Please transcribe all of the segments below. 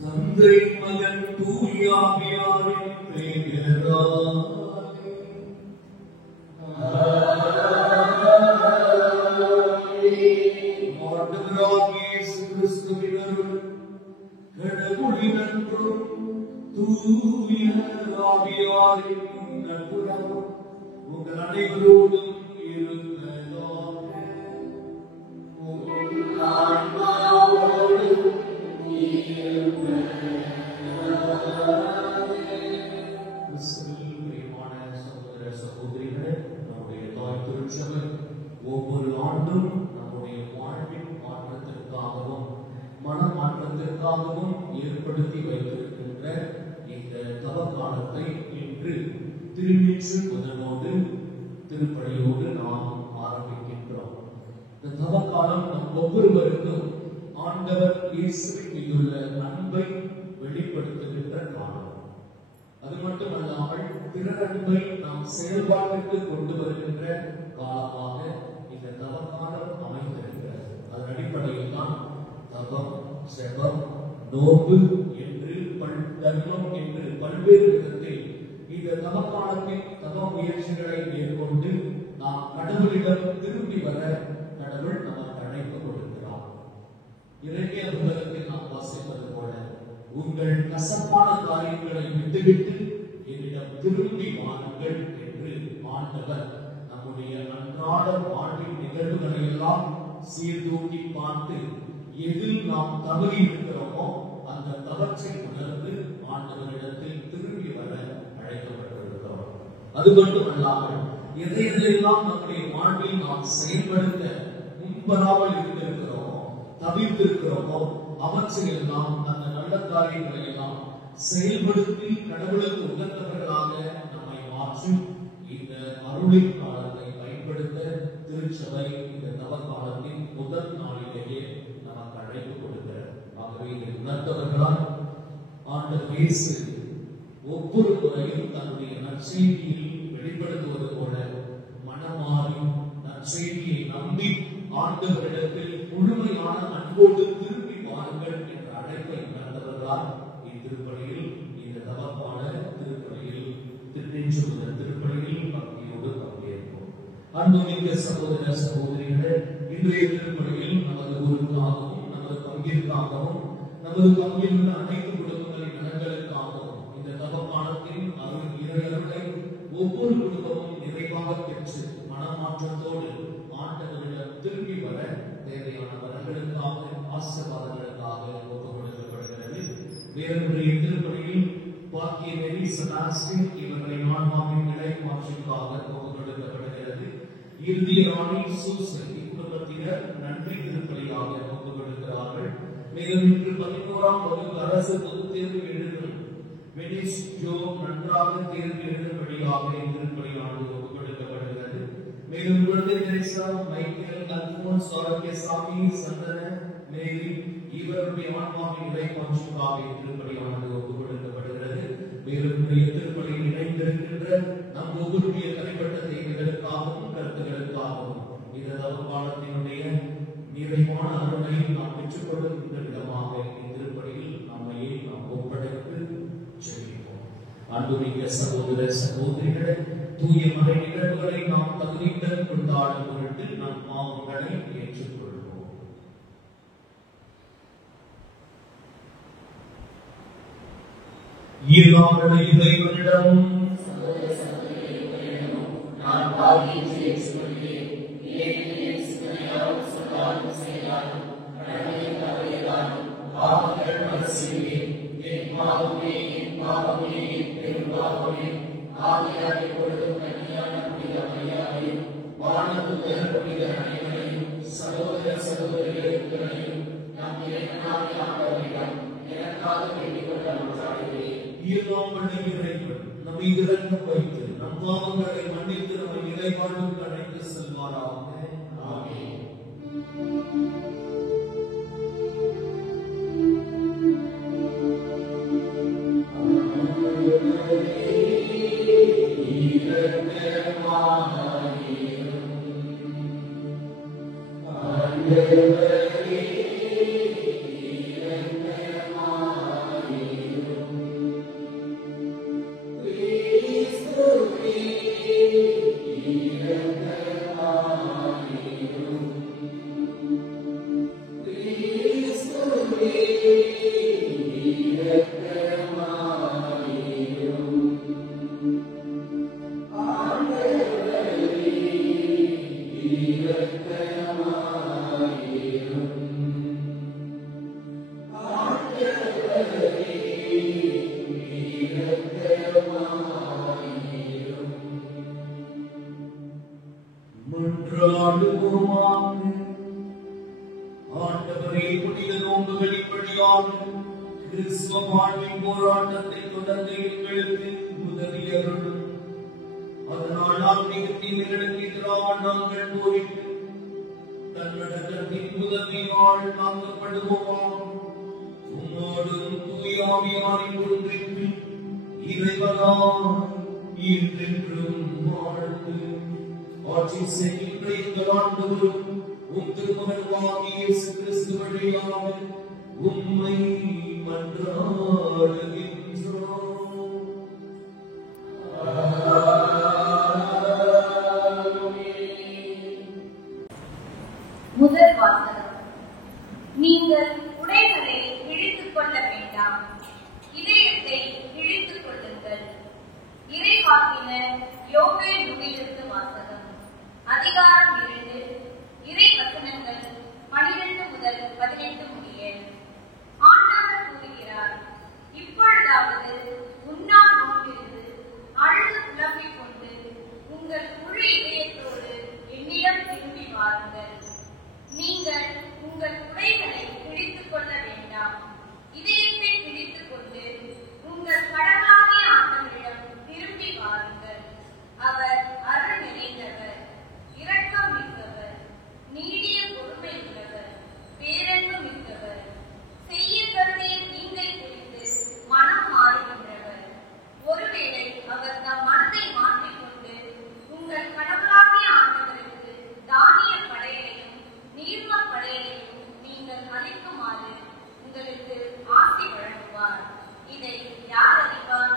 தந்தை மகன் தூயாவியாரின் பெயராலே ஆண்டவராகிய இயேசு கிறிஸ்துவின் அருளும் கடவுளின் அன்பும் தூய ஆவியாரின் நட்புறவும் உங்கள் அனைவரோடும் இருந்ததாக. ஒவ்வொரு ஆண்டும் நம்முடைய வாழ்வின் மாற்றத்திற்காகவும் மனமாற்றத்திற்காகவும் ஏற்படுத்தி வைத்திருக்கின்ற இந்த தவக்காலத்தை இன்று திருநீற்று முதலோடு திருப்பலியோடு நாம் ஆரம்பிக்கின்றோம். இந்த தவக்காலம் நம் ஒவ்வொருவருக்கும் ஆண்டவர் இயேசுவின் மீதுள்ள அன்பை வெளிப்படுத்துகின்ற காலம். அது மட்டுமல்லாமல் பிறர் அன்பை நாம் செயல்பாட்டிற்கு கொண்டு வருகின்ற காலமாக இந்த தவக்காலம் அமைந்திருக்கிறது. அதன் அடிப்படையில் தான் தவம், செபம், நோன்பு என்று தர்மம் என்று பல்வேறு விதத்தில் இந்த தவக்காலத்தின் தவ முயற்சிகளை மேற்கொண்டு நாம் கடவுளிடம் திரும்பி வர கடவுள் நமக்கு அழைப்பு கொடுக்கிறார். இறைமைய புத்தகத்தில் நாம் வாசிப்பது போல, உங்கள் கசப்பான காரியங்களை விட்டுவிட்டு என்னிடம் திரும்பி வாருங்கள் என்று ஆண்டவர் நம்முடைய அன்றாட வாழ்வின் நிகழ்வுகளை எல்லாம் சீர்தூக்கி பார்த்து எதில் நாம் தவறி இருக்கிறோமோ அந்த தவற்றை உணர்ந்து ஆண்டவரிடத்தில் திரும்பி வர அழைக்கப்பட்டிருக்கிறோம். அது மட்டுமல்லாமல் எதையெல்லாம் நம்முடைய வாழ்வில் நாம் செயல்படுத்த முன்படாமல் இருந்திருக்கிறோமோ, தவிர்த்திருக்கிறோமோ, அவற்றையெல்லாம் அந்த நல்ல காரியங்களை எல்லாம் செயல்படுத்தி கடவுளுக்கு உகந்தவர்களாக நம்மை மாற்றும் இந்த அருளின் காலத்தை பயன்படுத்த திருச்சபை இந்த தவக்காலத்தின் முதல் நாளிலேயே நமக்கு அழைப்பு கொடுக்கிறார். ஆகவே இதை உணர்ந்தவர்களால் ஆண்டவர் இயேசு ஒவ்வொரு முறையும் தன்னுடைய நற்செய்தியை வெளிப்படுத்துவது போல மனமாறி நற்செய்தியை நம்பி ஆண்டவரிடத்தில் முழுமையான அன்போடு திரும்பி வாருங்கள் என்ற அழைப்பை உணர்ந்தவர்களால் இத்திருப்பலியில் இந்த தவக்கால திருப்பலியில் திருநீற்று முதல் திருப்பலியில் பக்தியோடு பங்கேற்போம். அன்புமிக்க சகோதர சகோதரிகளே, இன்றைய திருப்பலியில் நமது ஊருக்காகவும் நமது பங்கிற்காகவும் நமது பங்கில் உள்ள அனைத்து குடும்பங்களின் நலன்களுக்காகவும் இந்த தவக்காலத்தின் அருள் இறையருளை ஒவ்வொரு குடும்பமும் நிறைவாக பெற்று மனமாற்றத்தோடு ஆண்டவரிடம் திரும்பி வர தேவையான வரங்களுக்காக ஆசீர்வாதங்களுக்காக ஒப்புக் கொடுக்கப்படுகிறது. வேறொன்றைய திருப்பலியில் பாக்கிய நெறி செபாஸ்டின் இவர்களின் ஆன்மாவின் நிலை மாற்றிற்காக ஒப்புக் கொடுக்கப்படுகிறது. இறுதிய நாளில் சூசன் இக்குடும்பத்தினர் நன்றி திருப்பலியாக ஒப்புக் கொடுக்கிறார்கள். மேலும் இன்று 11ஆம் வகுப்பு அரசு பொதுத் தேர்வு எழுதும் மெனிஸ் ஜோ நன்றாக தேர்வு எழுதும்படியாக திருப்பலியானது ஒப்புக் கொடுக்கப்படுகிறது. மேலும் குழந்தை தெரேசா, மைக்கேல், அல்போன்ஸ், ஆரோக்கியசாமி, சந்தன, மேரி இவருடைய ஆன்மாவின் நிலை மாற்றுக்காக திருப்பலியானது ஒப்புக் கொடுக்கப்படுகிறது. மேலும் திருப்பலியில் இணைந்திருக்கின்ற நம் ஒவ்வொருடைய தனிப்பட்ட தேவைகளுக்காகவும் கருத்துகளுக்காகவும் இந்த தவக்காலத்தினுடைய நிறைவான அருளை நாம் பெற்றுக்கொள்கின்ற விதமாக இத்திருப்பலியில் நம்மையே நாம் ஒப்படைத்து செல்கிறோம். அன்புமிக்க சகோதர சகோதரிகளே, தூய மறை நிகழ்வுகளை நாம் தகுதியுடன் கொண்டாடும் பொருட்டு நம் பாவங்களை ஏற்றுக்கொள்வோம். இறைவனிடம் நான் பாவியை ஏற்றுக்கொள்கிறேன். சகோதர சகோதரிகளுக்கு நாம் இறைவனாகிய ஆண்டவரிடம் எனக்காக வேண்டிக் கொள்ள மன்றாடுகிறேன். நம்மை இரக்கம் வைத்து நம் பாவங்களை மன்னித்து நம்மை இறைவாழ்வுக்கு அழைத்து செல்வாராக. ஆமென். 「கிறிஸ்துவ வாழ்வின் போராட்டத்தை தொடர்ந்து எங்களுக்கு உதவியருளும். அதனால் ஆன்மீக தீமைகளுக்கு எதிராக நாங்கள் போரிட்டு தன்னடக்கத்தின் உதவியால் தாங்கப்படுவோம். உம்மோடும் தூய ஆவியாரின் ஒன்றிற்கு இறைவனாய் என்றென்றும் வாழ்ந்து ஆட்சி செய்கின்ற எங்கள் ஆண்டவரும் உம் திருமகனுமாகிய இயேசு கிறிஸ்து வழியாக உம்மை மன்றாடுகின்றோம். முதல் வாசகம். நீங்கள் உடைகளை இழுத்துக் கொள்ள வேண்டாம், இதயத்தை இழுத்துக் கொள்ளுங்கள். இறைவாக்கினர் யோவேல் நூலிலிருந்து வாசகம். அதிகாரம் 2, இறை வசனங்கள் 12 முதல் 18 முடிய. ஆண்டவர் கூறுகிறார், இப்பொழுதாவது உண்ணா நோக்கிருந்து அழுது புலம்பிக் கொண்டு உங்கள் முழு இதயத்தோடு என்னிடம் திரும்பி வாருங்கள். நீங்கள் உங்கள் உடைகளை பிடித்துக் கொள்ள வேண்டாம், இதயத்தை பிடித்துக் கொண்டு உங்கள் கடவுளாகிய ஆண்டவரிடம் திரும்பி வாருங்கள். அவர் அருள் நிறைந்தவர், இரக்கம் மிக்கவர், நீடிய பொறுமை உள்ளவர், பேரன்பு மிக்கவர், செய்ய கருதிய தீங்கை குறித்து மனம் மாறுகின்றவர். ஒருவேளை அவர் தம் மனதை மாற்றிக்கொண்டு உங்கள் கடவுளாகிய ஆண்டவருக்கு தானிய படையையும் நீர்ம படையையும் நீங்கள் அளிக்குமாறு உங்களுக்கு ஆசி வழங்குவார். இதை யார் அறிவார்?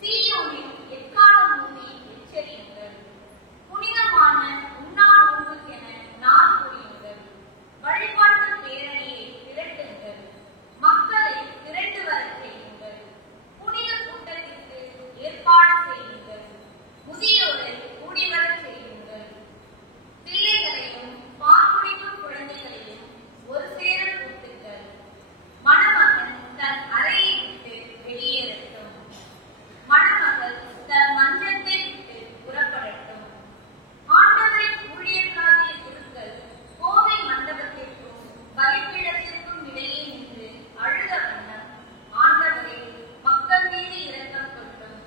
சீயோனில் எக்காலம் ஊதி எச்சரியுங்கள். புனிதமான உண்ணா நோன்புக்கென நாள் குறியுங்கள். வழிபாட்டு பேரணியை திரட்டுங்கள். மக்களை திரண்டு வரச் செய்யுங்கள். புனித கூட்டத்திற்கு ஏற்பாடு செய்யுங்கள். முதியோரை கூடி வரச் செய்யுங்கள். பிள்ளைகளையும் பால்குடிக்கும் குழந்தைகளையும் ஒரு சேர கூட்டுங்கள். மணமகன் தன் அறையை விட்டு வெளியேறட்டும். மணமகள் தன் மஞ்சத்தை விட்டு புறப்படட்டும். ஆண்டவரின் ஊழியர்களாகிய குருக்கள் கோவை மண்டபத்திற்கும் பலிபீடத்திற்கும் இடையே நின்று அழுத வண்ணம், ஆண்டவரே, மக்கள் மீது இரக்கம் கொள்ளும்.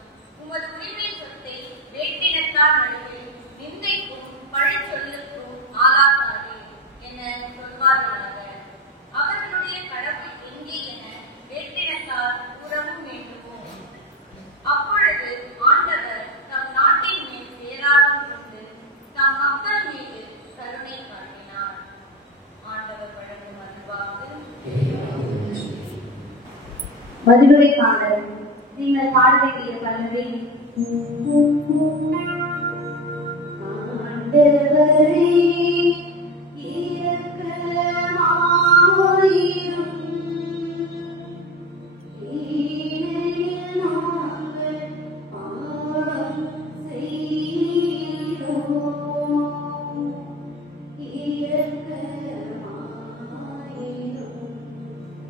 உமது உரிமை சொத்தை வேட்டினத்தார் நடுவில் நிந்தைக்கும் பழிச்சொல்லுக்கும் ஆளாகாதே என சொல்வார்களாக. அவர்களுடைய கடவுள் எங்கே என வேட்டினத்தார் கூறவும் வேண்டுமோ? அப்பொழுது ஆண்டவர் தம் நாட்டின் மேல் பேராகம் கொண்டு தம் மக்கள் மீது கருணை காட்டினார். ஆண்டவர் வழங்கும் அருள்வாக்கு. மதுரைக்கான நீங்கள் பாட வேண்டிய பல்லவி. ஆண்டவரே இரக்கமாயிரும், ஏனெனில் நாங்கள் பாவம் செய்தோம். இரக்கமாயிரும். இரக்கமாயிரும்.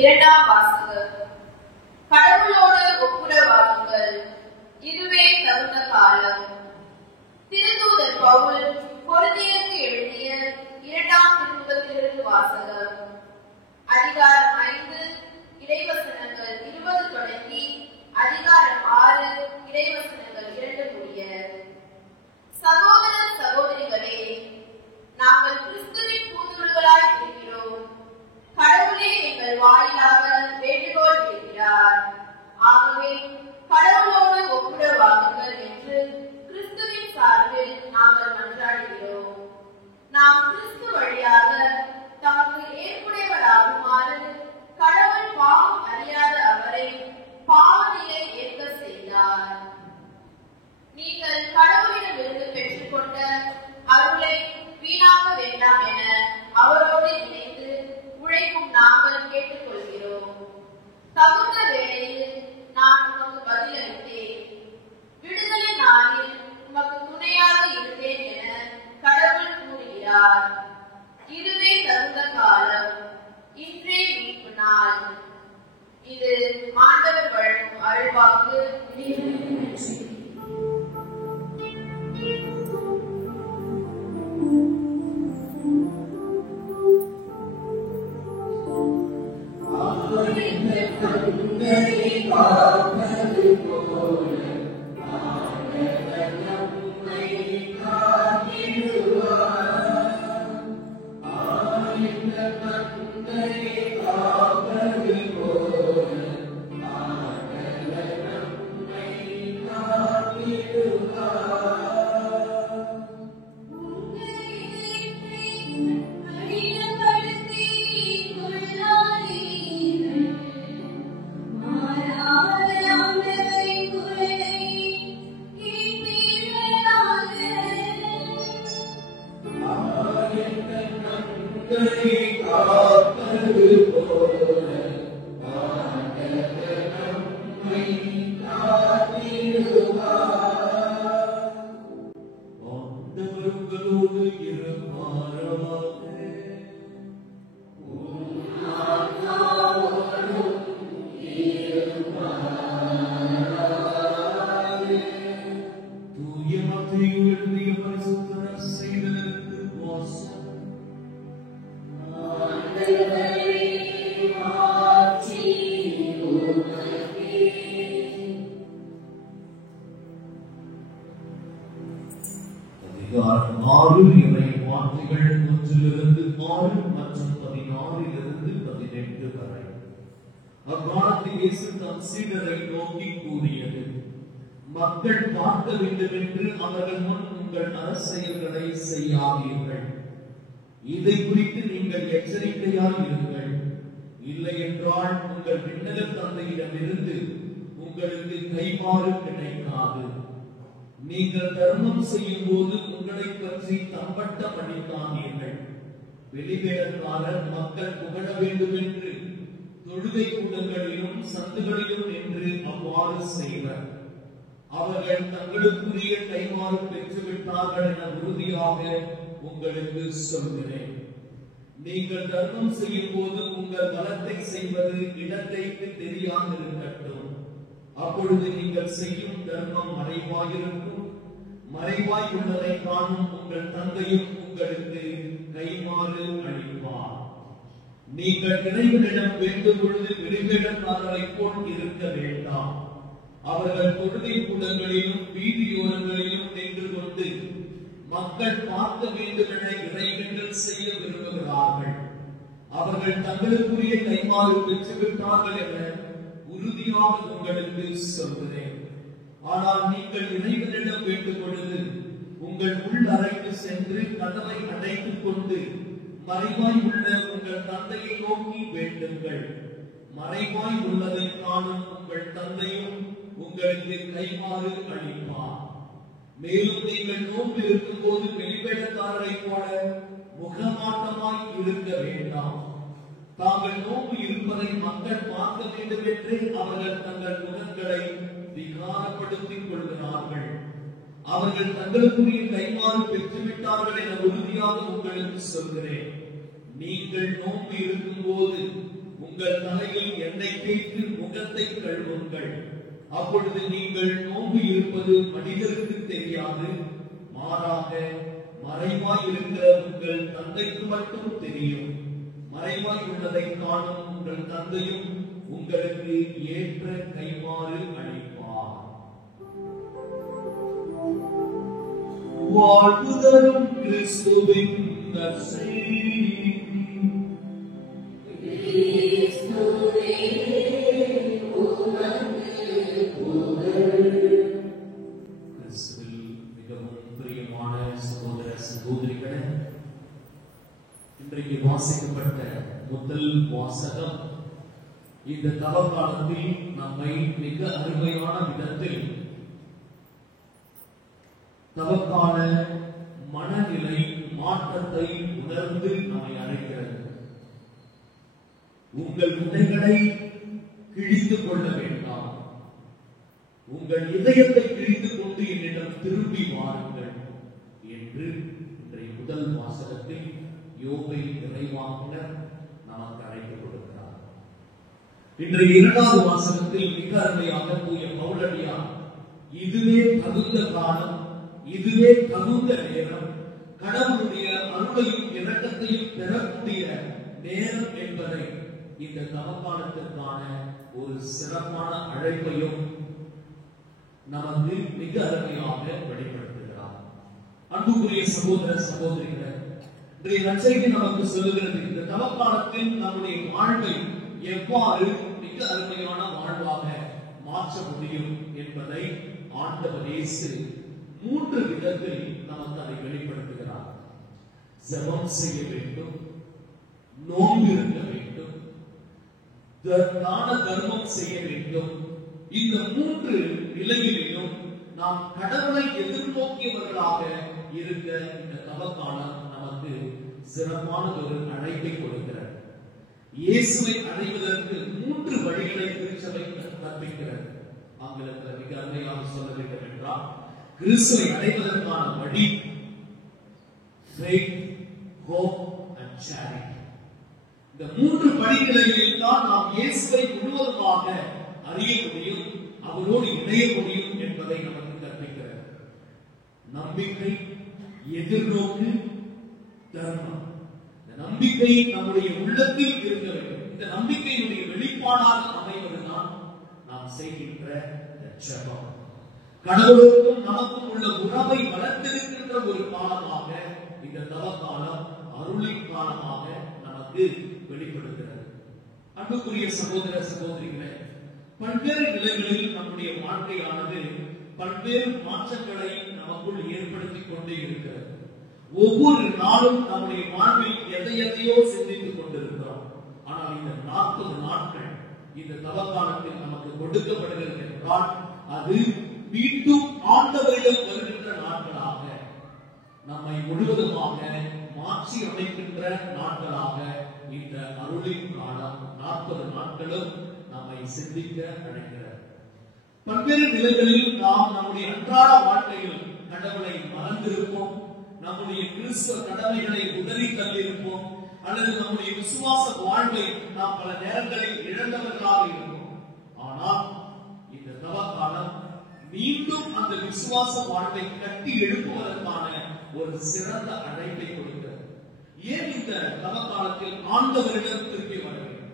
இரண்டாம் வாசகம். கடவுளோடு ஒப்புரவாகுங்கள், இதுவே தகுந்த காலம். திருத்தூதர் பவுல் கொரிந்தியருக்கு எழுதிய இரண்டாம் திருமுகத்திலிருந்து வாசகம். அதிகாரம் 5 இறைவசனங்கள் 20 தொடங்கி அதிகாரம் 6 இறைவசனங்கள் 2 முடிய. சகோதர சகோதரிகளே, நாங்கள் கிறிஸ்துவின் தூதுவர்களாய் இருக்கிறோம். கடவுளே எங்கள் வாயிலாக வேண்டுகோள் விடுக்கிறார். ஆகவே கடவுளோடு ஒப்புரவாகுங்கள் என்று கிறிஸ்துவின் சார்பில் நாங்கள் மன்றாடுகிறோம். நாம் கிறிஸ்து வழியாக தமக்கு ஏற்புடையவராகுமாறு கடவுள் பாவம் அறியாத அவரை பாவநிலை ஏற்க செய்தார். நீங்கள் கடவுளிடமிருந்து பெற்றுக்கொண்ட அருளை வீணாக்க வேண்டாம் என அவரோடு இணைந்து உழைக்கும் நாங்கள் கேட்டுக்கொள்கிறோம். தகுந்த வேளையில் நான் உமக்கு பதிலளித்தேன். விடுதலை நாளில் உமக்கு துணையாக இருந்தேன் என கடவுள் கூறுகிறார். இதுவே தகுந்த காலம், இன்றே மீட்பு நாள். இது ஆண்டவர் வழங்கும் அருள்வாக்கு. செய்ததற்கு 16 மற்றும் 16 18 வரை. அக்காலத்தில் இயேசு தம் சீடரை நோக்கி கூறியது, மக்கள் பார்க்க வேண்டும் என்று அவர்கள் முன் உங்கள் அரசியல்களை செய்யாதீர்கள். இதை குறித்து நீங்கள் எச்சரிக்கையாய் இருங்கள். இல்லை என்றால் உங்கள் விண்ணக தந்தையிடமிருந்து உங்களுக்கு கைமாறு கிடைக்காது. நீங்கள் தர்மம் செய்யும் போது உங்களை பற்றி தம்பட்டம் அடிக்காதீர்கள். வெளிவேடக்காரர் மக்கள் புகழ வேண்டும் என்று தொழுகை கூடங்களிலும் சந்துகளிலும் நின்று அவ்வாறு செய்வர். அவர்கள் தங்களுக்குரிய கைமாறு பெற்றுவிட்டார்கள் என உறுதியாக உங்களுக்கு சொல்கிறேன். நீங்கள் தர்மம் செய்யும் போது உங்கள் பலத்தை செய்வது இடத்தைக்கு தெரியாதிருக்கட்டும். அப்பொழுது நீங்கள் செய்யும் தர்மம் மறைவாயிருக்கும். மறைவாய் உள்ளதை காணும் உங்கள் தந்தையும் உங்களுக்கு கைமாறு அளிப்பார். நீங்கள் இறைவனிடம் வேண்டும் பொழுது வெளிவேடக்காரரை போல் இருக்க வேண்டாம். அவர்கள் தொழுகை கூடங்களிலும் வீதியோரங்களிலும் நின்று கொண்டு மக்கள் பார்க்க வேண்டும் என இறைவேண்டல் செய்ய விரும்புகிறார்கள். அவர்கள் தங்களுக்குரிய கைமாறு பெற்றுவிட்டார்கள் என உறுதியாக உங்களுக்கு சொல்கிறேன். ஆனால் நீங்கள் இறைவனிடம் வேண்டும் பொழுது உங்கள் உள் அறைக்கு சென்று கதவை அடைத்துக் கொண்டு மறைவாய் உள்ள உங்கள் தந்தையை நோக்கி வேண்டுங்கள். மறைவாய் உள்ளதை காணும் உங்கள் தந்தையும் உங்களுக்கு கைமாறு அளிப்பார். மேலும் நீங்கள் நோன்பு இருக்கும் போது வெளிவேடக்காரரை போல முகமாட்டமாய் இருக்க வேண்டாம். தாங்கள் நோன்பு இருப்பதை மக்கள் பார்க்க வேண்டும் என்று அவர்கள் தங்கள் முகங்களை விகாரப்படுத்திக் கொள்கிறார்கள். அவர்கள் தங்களுக்குரிய கைமாறு பெற்றுவிட்டார்கள் என உறுதியாக உங்களுக்கு சொல்கிறேன். நீங்கள் நோன்பு இருக்கும் போது உங்கள் தலையில் எண்ணெய் தேய்த்து முகத்தை கழுவுங்கள். அப்பொழுது நீங்கள் நோன்பு இருப்பது மனிதருக்கு தெரியாது, மாறாக மறைவாய் இருக்கிற உங்கள் தந்தைக்கு மட்டும் தெரியும். மறைவாய் உள்ளதை காணும் உங்கள் தந்தையும் உங்களுக்கு ஏற்ற கைமாறு அளிப்பார். வாழ்வு தரும் கிறிஸ்துவின் நற்செய்தி. இன்றைக்கு வாசிக்கப்பட்ட முதல் வாசகம் இந்த தவக்காலத்தில் நம்மை மிக அருமையான விதத்தில் தவக்கால மனநிலை மாற்றத்தை உணர்ந்து நம்மை அழைக்கிறது. உங்கள் உடைகளை கிழித்துக் கொள்ள வேண்டாம். உங்கள் இதயத்தை கிழித்து கொண்டு என்னிடம் திரும்பி வாருங்கள் என்று இன்றைய முதல் வாசகத்தில் யோபை இறைவாக்கினர் நமக்கு அழைப்பு கொடுக்கிறார். இன்றைய இரண்டாவது வாசகத்தில் மிக அருமையாக தூய பவுலடியார் இதுவே தகுந்த காலம், இதுவே தகுந்த நேரம், கடவுளுடைய அருளையும் இரக்கத்தையும் பெறக்கூடிய நேரம் என்பதை இந்த தவக்காலத்திற்கான ஒரு சிறப்பான அழைப்பையும் நமக்கு மிக அருமையாக வெளிப்படுத்துகிறார். அன்புக்குரிய சகோதர சகோதரிகளை, இன்றைய நற்செய்தி நமக்கு சொல்லுகிறது இந்த தவக்காலத்தில் நம்முடைய வாழ்வை எவ்வாறு மிக அருமையான வாழ்வாக மாற்ற முடியும் என்பதை ஆண்டவர் இயேசு 3 விதத்தில் நமக்கு அதை வெளிப்படுத்துகிறார். ஜெபம் செய்ய வேண்டும், நோன்பு இருக்க வேண்டும், தான தர்மம் செய்ய வேண்டும். இந்த 3 நிலையிலும் நாம் கடவுளை எதிர்நோக்கியவர்களாக இருக்க இந்த தவக்காலம் நமக்கு சிறப்பான ஒரு அழைப்பை கொடுக்கிறது. இயேசுவை அடைவதற்கு 3 வழிகளை திருச்சபை கற்பிக்கிறது. ஆங்கிலத்தில் மிக அருமையாக சொல்ல வேண்டும் என்றால், கிறிஸ்துவை அடைவதற்கான வழி faith, hope and charity. இந்த 3 படிநிலைகளில் தான் நாம் இயேசுவை முழுவதுமாக அறிய முடியும், அவரோடு இணைய முடியும் என்பதை நமக்கு கற்பிக்கிறது. நம்பிக்கை, எதிர்நோக்கு, தர்மம். இந்த நம்பிக்கை நம்முடைய உள்ளத்தில் இருக்க வேண்டும். இந்த நம்பிக்கையினுடைய வெளிப்பாடாக அமைவதுதான் நாம் செய்கின்ற ஜெபம். கடவுளுக்கும் நமக்கும் உள்ள உறவை வளர்த்திருக்கின்ற ஒரு காலமாக இந்த தவக்காலம் அருளின் காலமாக அங்கு வெளிப்படுகிறது. அன்புக்குரிய சகோதர சகோதரிகளே, பல்வேறு நிலைகளில் நம்முடைய வாழ்க்கையானது பல்வேறு மாற்றங்களை நமக்குள் ஏற்படுத்திக் கொண்டே இருக்கிறது. ஒவ்வொரு நாளும் நம்முடைய வாழ்வில் எதையோ சிந்தித்துக் கொண்டிருக்கிறோம். ஆனால் இந்த 40 நாட்கள் இந்த தவக்காலத்தில் நமக்கு கொடுக்கப்படுகிறது என்றால் அது மீண்டும் ஆண்டவரிடம் வருகின்ற நாட்களாக, நம்மை முழுவதுமாக மாற்றி அமைக்கின்ற நாட்களாக இந்த அருளின் காலம் 40 நாட்களும் நம்மை சிந்திக்க அழைக்கிறது. பல்வேறு நிலைகளில் நாம் நம்முடைய அன்றாட வாழ்க்கையில் கடவுளை மறந்திருப்போம், நம்முடைய கிறிஸ்துவ கடமைகளை உதறி தள்ளியிருப்போம், அல்லது நம்முடைய விசுவாச வாழ்வை நாம் பல நேரங்களில் இழந்தவர்களாக இருப்போம். ஆனால் இந்த தவக்காலம் மீண்டும் அந்த விசுவாச வாழ்வை கட்டி எழுப்புவதற்கான ஒரு சிறந்த அழைப்பை கொடுக்கிறது. ஏன் இந்த தவக்காலத்தில் ஆண்டவரிடம் திரும்பி வர வேண்டும்?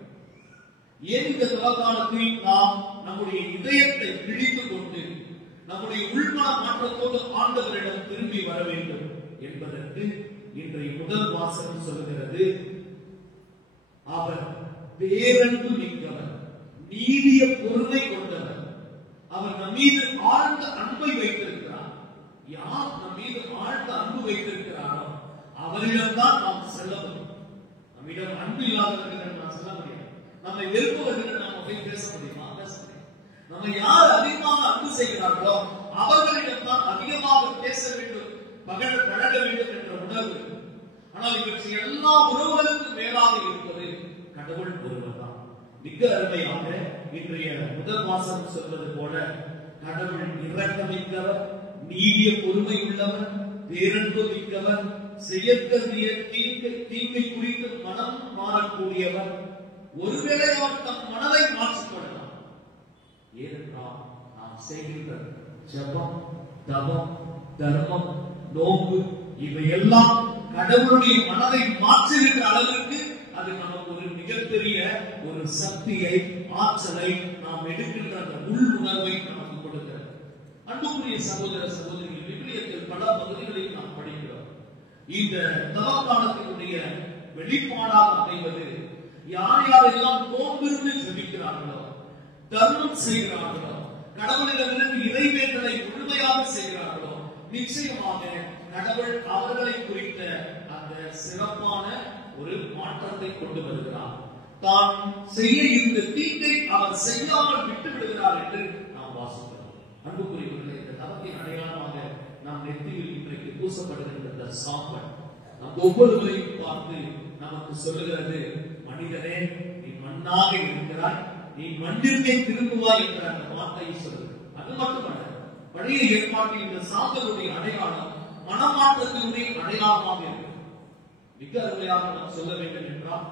ஏன் இந்த தவக்காலத்தில் நாம் நம்முடைய இதயத்தை பிடித்துக் கொண்டு நம்முடைய உள்மன மாற்றத்தோடு ஆண்டவரிடம் திரும்பி வர வேண்டும் என்பதற்கு இன்றைய முதல் வாசகம் சொல்கிறது, அவர் பேரன்பு மிக்கவர், நீடிய பொறுமை கொண்டவர், அவர் நம் மீது ஆழ்ந்த அன்பை வைத்திருக்கிறார். யார் நம் மீது ஆழ்ந்த அன்பு வைத்திருக்கிறாரோ அவரிடம்தான் நாம் செல்ல முடியும். நம்மிடம் அன்பு இல்லாதவர்கள் நாம் செல்ல முடியாது. நம்மை வெறுப்பவர்கள் நாம் பேச முடியுமா? பேச முடியும். நம்ம யார் அதிகமாக அன்பு செய்கிறார்களோ அவர்களிடம் தான் அதிகமாக பேச வேண்டும், பழக வேண்டும் என்ற உணர்வு. ஆனால் இவற்றை எல்லா உறவுகளுக்கும் மேலாக இருப்பது கடவுள் ஒருவர் தான். மிக அருமையாக இன்றைய முதல் மாசம் சொல்வது போல கடவுள் இரக்கமிக்கவர், நீடிய பொறுமை உள்ளவர், பேரன்பு மிக்கவர், செய்யக்கூடிய தீங்கை குறித்து மனம் மாறக்கூடியவர். ஒருவேளை அவர் தம் மனதை மாற்றிக்கொள்ளலாம். ஏனென்றால் நாம் செய்கின்ற ஜெபம், தவம், தர்மம், நோன்பு இவையெல்லாம் கடவுளுடைய மனதை மாற்றுகின்ற அளவிற்கு அது நமக்கு ஒரு மிகப்பெரிய ஒரு சக்தியை, ஆற்றலை, நாம் எடுக்கின்ற அந்த உள் உணர்வை நமக்கு கொடுக்கிறது. அன்புக்குரிய சகோதர சகோதரிகள், விவிலியத்தில் பல பகுதிகளில் நாம் படிக்கிறோம். இந்த தவக்காலத்தினுடைய வெளிப்பாடாக அமைவது யார் யாரெல்லாம் நோன்பிருந்து ஜெபிக்கிறார்களோ, தர்மம் செய்கிறார்களோ, கடவுளிடமிருந்து இறைவேண்டலை முழுமையாக செய்கிறார்களோ, நிச்சயமாக கடவுள் அவர்களை குறித்த அந்த சிறப்பான ஒரு மாற்றத்தை கொண்டு வருகிறார். தான் செய்ய இருந்த தீங்கை அவர் செய்யாமல் விட்டு விடுகிறார் என்று நாம் வாசிக்கிறோம். அன்புக்குரியவர்களே, இந்த தவத்தின் அடையாளமாக நாம் நெத்தியில் இன்றைக்கு பூசப்படுகின்ற சாம்பல் நம் ஒவ்வொருவரையும் பார்த்து நமக்கு சொல்லுகிறது, மனிதனே நீ மண்ணாக இருக்கிறாய், நீ மண்ணிற்கே திரும்புவாய் என்ற அந்த வார்த்தையை சொல்லுகிறது. அது மட்டுமல்ல, பழைய ஏற்பாட்டில் இந்த சாம்பலுடைய அடையாளம் மனமாற்றத்தினுடைய அடையாளமாக இருக்கு. மிக அருமையாக நாம் சொல்ல வேண்டும் என்றால்,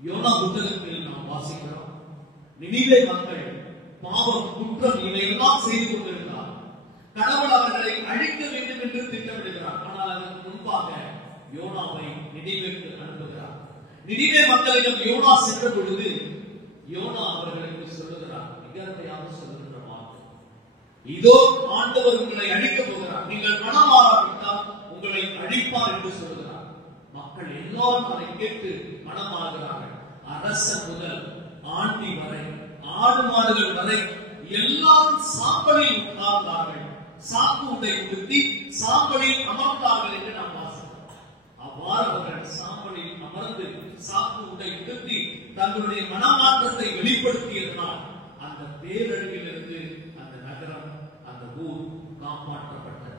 யோனா புத்தகத்தில் நாம் வாசிக்கிறோம், நினிவே மக்கள் பாவம், குற்றம் இவையெல்லாம் செய்து கொண்டிருக்கிறார். கடவுள் அவர்களை அழிக்க வேண்டும் என்று திட்டமிடுகிறார். ஆனால் அதற்கு முன்பாக யோனாவை நினிவேக்கு அனுப்புகிறார். நினிவே மக்களிடம் யோனா சென்ற பொழுது யோனா அவர்களுக்கு சொல்லுகிறார், மிக அருமையாக சொல்லுகின்ற வார்த்தை, இதோ ஆண்டவர் உங்களை அழிக்கப் போகிறார், நீங்கள் மனம் மாறாவிட்டால் உங்களை அழிப்பார் என்று சொல்லுகிறார். மக்கள் எல்லாரும் அதை கேட்டு மனம் மாறுகிறார்கள். அரசன் முதல் ஆண்டி வரை, ஆடு மாடுகள் வரை எல்லாரும் சாம்பலில் உட்கார்ந்தார்கள். சாக்கு உடை உடுத்தி சாம்பலில் அமர்ந்தார்கள் என்று நாம் வாசிக்கிறோம். அவ்வாறு அவர்கள் சாம்பலில் அமர்ந்து சாக்கு உடை உடுத்தி தங்களுடைய மனமாற்றத்தை வெளிப்படுத்தியதனால் அந்த பேரழிவிலிருந்து அந்த நகரம், அந்த ஊர் காப்பாற்றப்பட்டது.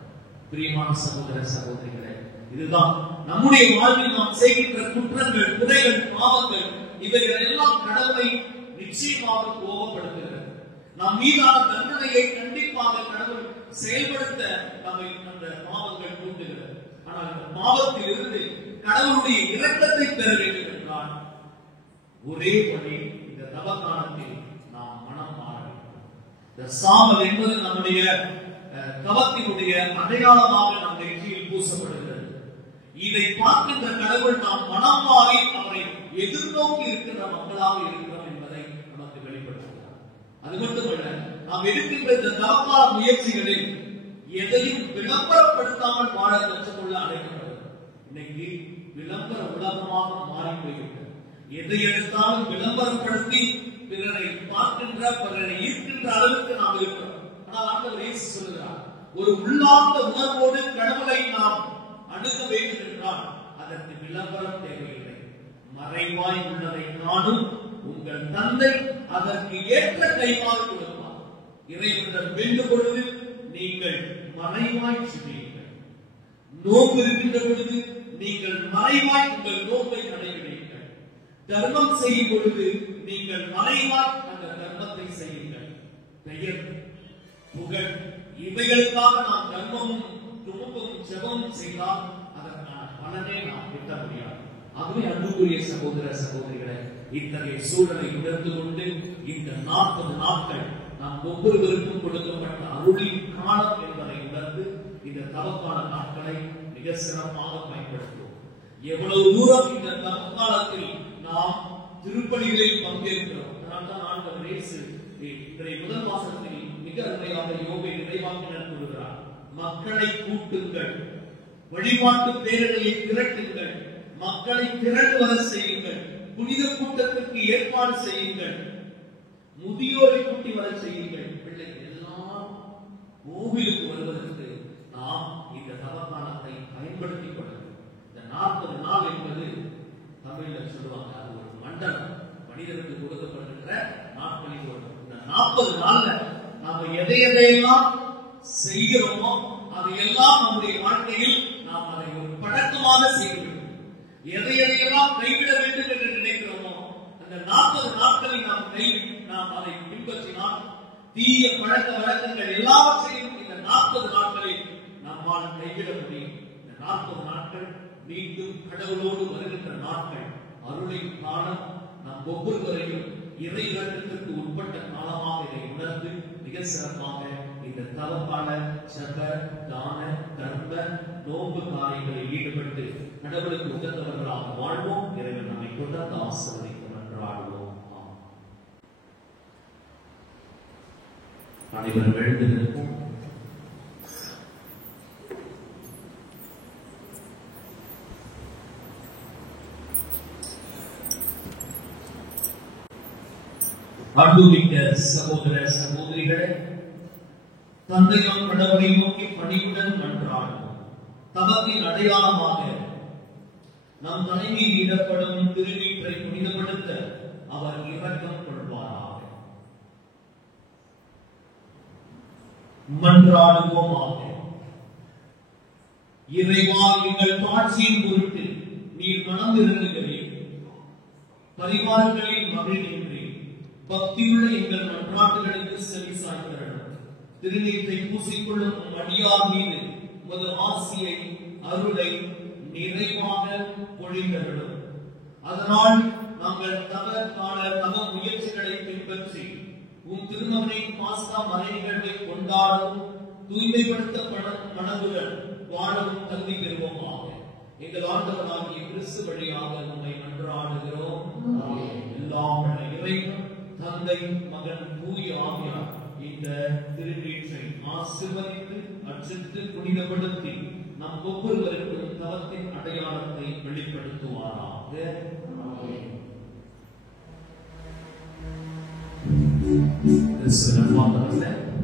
பிரியமான சகோதர சகோதரிகளே, இதுதான் நம்முடைய வாழ்வில் நாம் செய்கின்ற குற்றங்கள், குறைகள், பாவங்கள் இவைகள் எல்லாம் கடவுளை நிச்சயமாக கோபப்படுத்துகிறது. நம் மீதான தண்டனையை கண்டிப்பாக கடவுள் செயல்படுத்த நம்மை அந்த பாவங்கள் தூண்டுகிறது. ஆனால் அந்த பாவத்தில் இருந்து கடவுளுடைய இரக்கத்தை பெற வேண்டும் என்றால் ஒரே வழி, இந்த தவக்காலத்தில் நாம் மனம் மாற வேண்டும். இந்த சாம்பல் என்பது நம்முடைய தவத்தினுடைய அடையாளமாக நம் நெற்றியில் பூசப்படுகிறது. இதை பார்க்கின்ற கடவுள் நாம் மனம் மாறி அவரை எதிர்நோக்கி இருக்கின்ற மக்களாக இருக்கிறோம் என்பதை நமக்கு வெளிப்படுத்துகிறார். அது மட்டுமல்ல, நாம் எடுக்கின்ற இந்த தவக்கால முயற்சிகளில் எதையும் விளம்பரப்படுத்தாமல் வாழ கற்றுக்கொள்ள அழைக்கப்படுகிறது. இன்னைக்கு விளம்பர உலகமாக மாறி போய்விட்டது. எதை எடுத்தாலும் விளம்பரப்படுத்தி பிறரை பார்க்கின்ற, பிறரை ஈர்க்கின்ற அளவுக்கு நாம் இருக்கிறோம். ஆனால் ஆண்டவர் இயேசு சொல்கிறார், ஒரு உள்ளார்ந்த உணர்வோடு கடவுளை நாம் அணுக வேண்டும் என்றால் அதற்கு விளம்பரம் தேவையில்லை. மறைவாய் உள்ளதை நானும் உங்கள் தந்தை அதற்கு ஏற்ற கைமாறு கொடுப்பார். இறைவனிடம் வேண்டும் பொழுது நீங்கள் மறைவாய் செய்வீர்கள். நோன்பு இருக்கின்ற பொழுது நீங்கள் மறைவாய் உங்கள் நோன்பை கடைபிடிங்கள். தர்மம் செய்யும் பொழுது நீங்கள் மறைவாய் அந்த தர்மத்தை செய்யுங்கள். பெயர், புகழ் இவைகளுக்காக நாம் தர்மமும் நோன்பும் ஜெபமும் செய்தால் அதற்கான பலனை நாம் கிட்ட முடியாது. ஆகவே அன்புக்குரிய சகோதர சகோதரிகளை, இத்தகைய சூழலை உணர்ந்து கொண்டு இந்த 40 நாட்கள் நாம் ஒவ்வொருவருக்கும் கொடுக்கப்பட்ட அருளின் காலம் என்பதை உணர்ந்து இந்த தவக்கால நாட்களை மிக சிறப்பாக பயன்படுத்துவோம். எவ்வளவு தூரம் இந்த தவக்காலத்தில் நாம் திருப்பலிகளில் பங்கேற்கிறோம். அதனால்தான் ஆண்டவர் இயேசு இன்றைய முதல் வாசகத்தில் மிக அருமையாக யோபை இறைவாக்கினர் கூறுகிறார், மக்களை கூட்டுங்கள், வழிபாட்டு பேரணியை திரட்டுங்கள், மக்களை திரண்டு வர செய்யுங்கள், புனித கூட்டத்திற்கு ஏற்பாடு செய்யுங்கள், முதியோரை கூட்டி வர செய்யுங்கள். பிள்ளைகள் எல்லாம் கோவிலுக்கு வருவதற்கு நாம் இந்த தவக்காலத்தை பயன்படுத்திக் கொள்ளணும். இந்த 40 நாள் என்பது தமிழ்ல சொல்லுவாங்க, அது ஒரு மண்டலம், மனிதனுக்கு கொடுக்கப்படுகின்ற நாட்களில் ஒன்று. இந்த 40 நாள்ல நாம எதையெல்லாம் செய்கிறோமோ அதையெல்லாம் நம்முடைய வாழ்க்கையில் நாம் அதை ஒரு பழக்கமாக செய்ய வேண்டும். எதையெல்லாம் கைவிட வேண்டும் என்று நினைக்கிறோமோ அந்த 40 நாட்களில் நாம் அதை பின்பற்றினால் தீய பழக்க வழக்கங்கள் எல்லாவற்றையும் இந்த 40 நாட்களில் நம்மால் கைவிட முடியும். இந்த 40 நாட்கள் மீண்டும் கடவுளோடு வருகின்ற நாட்கள், அருளின் காலம். நாம் ஒவ்வொருவரையும் இறைவனத்திற்கு உட்பட்ட காலமாக இதை உணர்ந்து மிக சிறப்பாக இந்த தவக்கால ஜெப, தான, தர்ம, நோன்பு காரியங்களில் ஈடுபட்டு கடவுளுக்கு உகந்தவர்களாக வாழ்வோம். இறைவன் நம்மை தொடர்ந்து ஆசீர்வதிக்கும் என்று வாழ்வோம். அனைவரும் எழுந்து நிற்போம். அன்புமிக்க சகோதர சகோதரிகளே, தந்தையாம் கடவுளை நோக்கி பணிவுடன் மன்றாடுவோம். தவத்தின் அடையாளமாக நம் தலைமையில் இடப்படும் திருநீற்றை புனிதப்படுத்த அவர் இரக்கம் கொள்வாராக. மன்றாடுவோமாக. இறைவா, எங்கள் தாட்சியின் பொருட்டு நீர் மனம் இறங்குகிறீர், பரிவாரங்களில் மகிழ்கின்றீர். பக்தியுள்ள எங்கள் மன்றாட்டுகளுக்கு செவி சாய்க்கிறோம். திருநீற்றை பூசிக்கொள்ளும் அடியார் மீது உமது ஆசியை, அருளை நிறைவாக பொழிந்தருளும். அதனால் நாங்கள் தவ முயற்சிகளை பின்பற்றி திருமகனின் பாஸ்கா மறை நிகழ்வை கொண்டாடவும் தூய்மைப்படுத்தப்பட மனதுடன் வாழவும் தகுதி பெறுவோமாக. எங்கள் ஆண்டவராகிய கிறிஸ்து வழியாக உம்மை மன்றாடுகிறோம். எல்லாம் இறைவன் தந்தை, மகன், தூய ஆவியார் இந்த திருநீற்றை ஆசீர்வதித்து அர்ச்சித்து புனிதப்படுத்தி நம் ஒவ்வொருவருக்கும் தவத்தின் அடையாளத்தை வெளிப்படுத்துவாராக.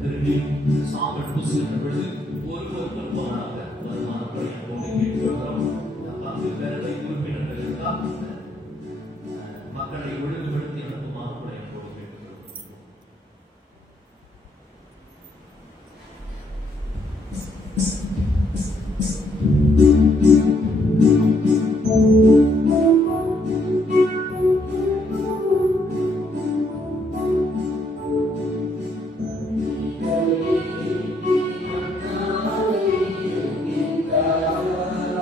திருநீர் சாம்பல் பூசுகின்ற பொழுது ஒருவருக்கும் தோணாக வருமானப்படி உறுப்பினர்கள் இருந்தால் மக்களை ஒழுங்குபடுத்தி அனுப்புமாறு Amen.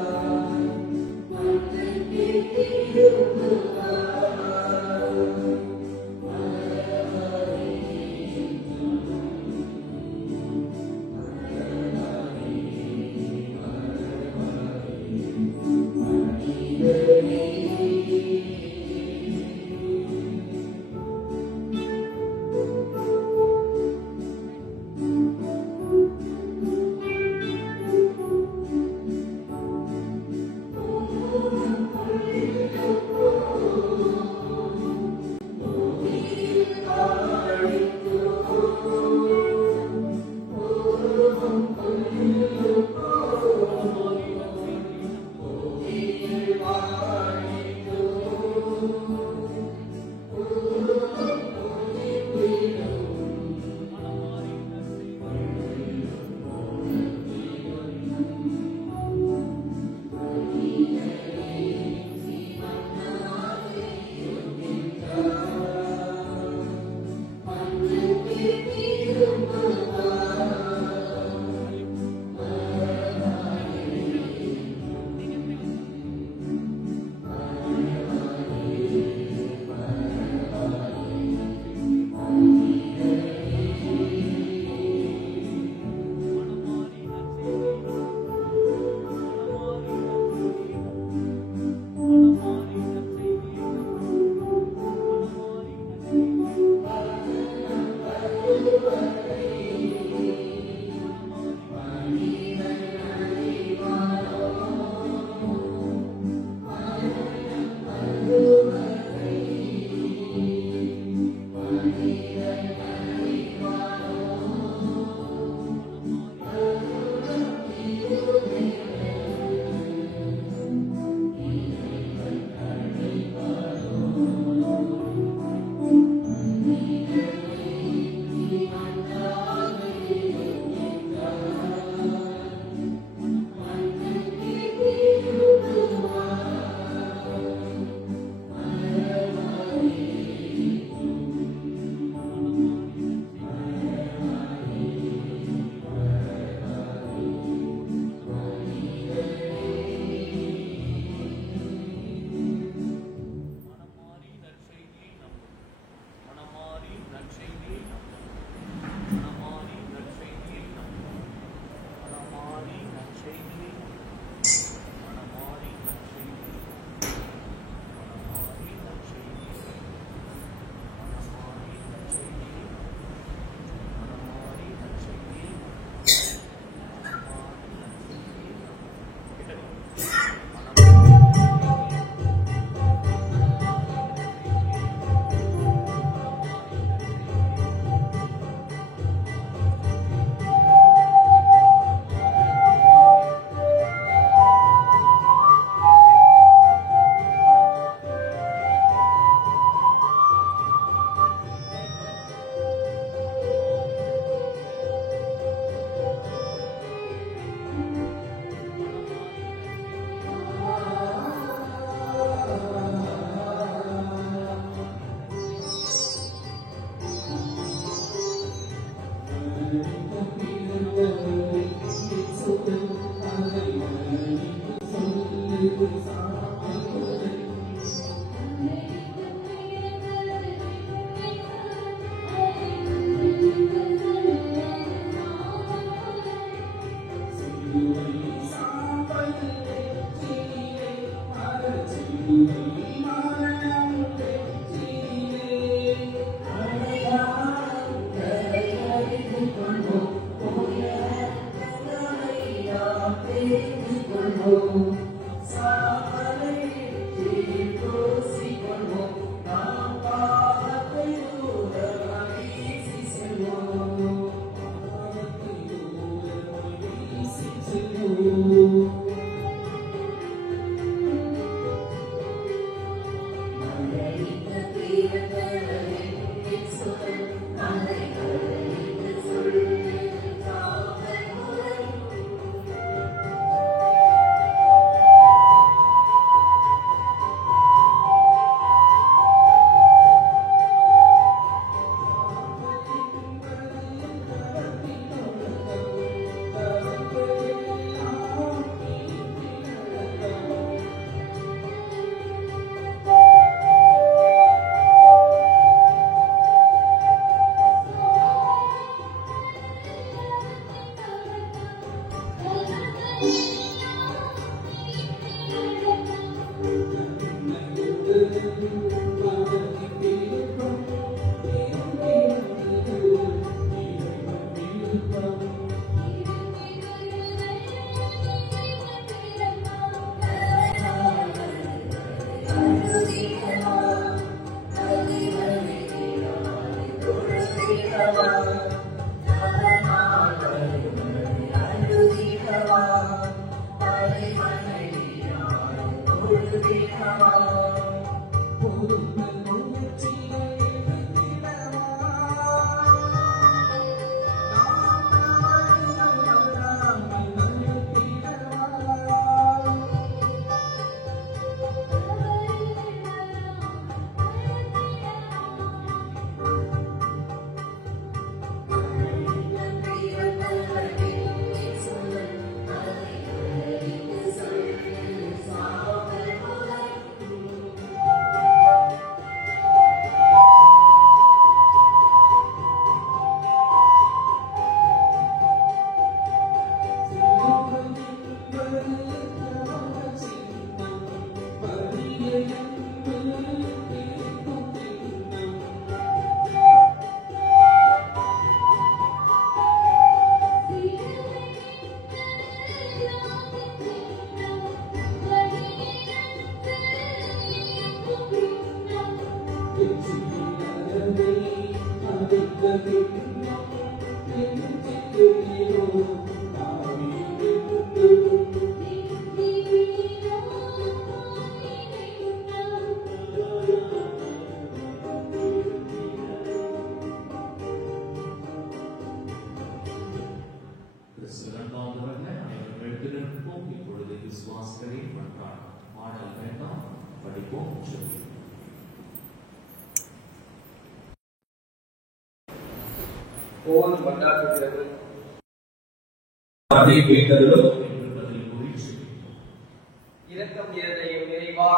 இரக்கம் இருதயம் நிறைவா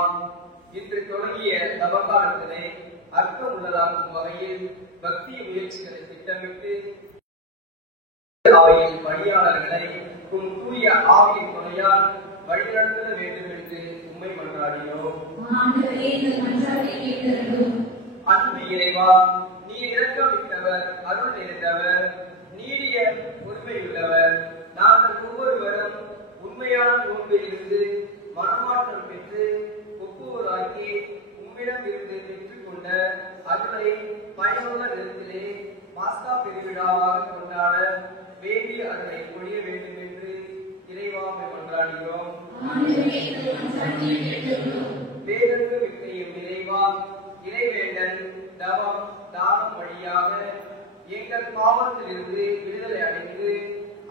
இன்று தொடங்கிய தவக்காலத்தினை அர்த்தம் உள்ளதாக்கும் வகையில் பக்தி முயற்சிகளை திட்டமிட்டு ஆவியின் பணியாளர்களை உம் தூய ஆவியின் துணையால் வழிநடத்த வேண்டும் என்று உம்மை மன்றாடினோம். அன்பு இறைவா, நீர் இரக்கமிக்கவர், அருள் நிறைந்தவர், நீடிய உரிமையுள்ளவர். நாங்கள் ஒவ்வொருவரும் உண்மையான நோன்பில் இருந்து மனமாற்றம் பெற்று ஒப்புவராக்கி உம்மிடம் இருந்து பெற்றுக்கொண்ட அருளை பயனுள்ள விதத்திலே பாஸ்கா பெருவிழாவாக கொண்டாட வேண்டிய அருளை பொழிய வேண்டும் என்று இறைவாமை கொண்டாடுகிறோம். வேதற்கு விட்டையும் இறைவா, இறைவேண்டல் தவம் தானம் வழியாக எங்கள் பாவத்திலிருந்து விடுதலை அடைந்து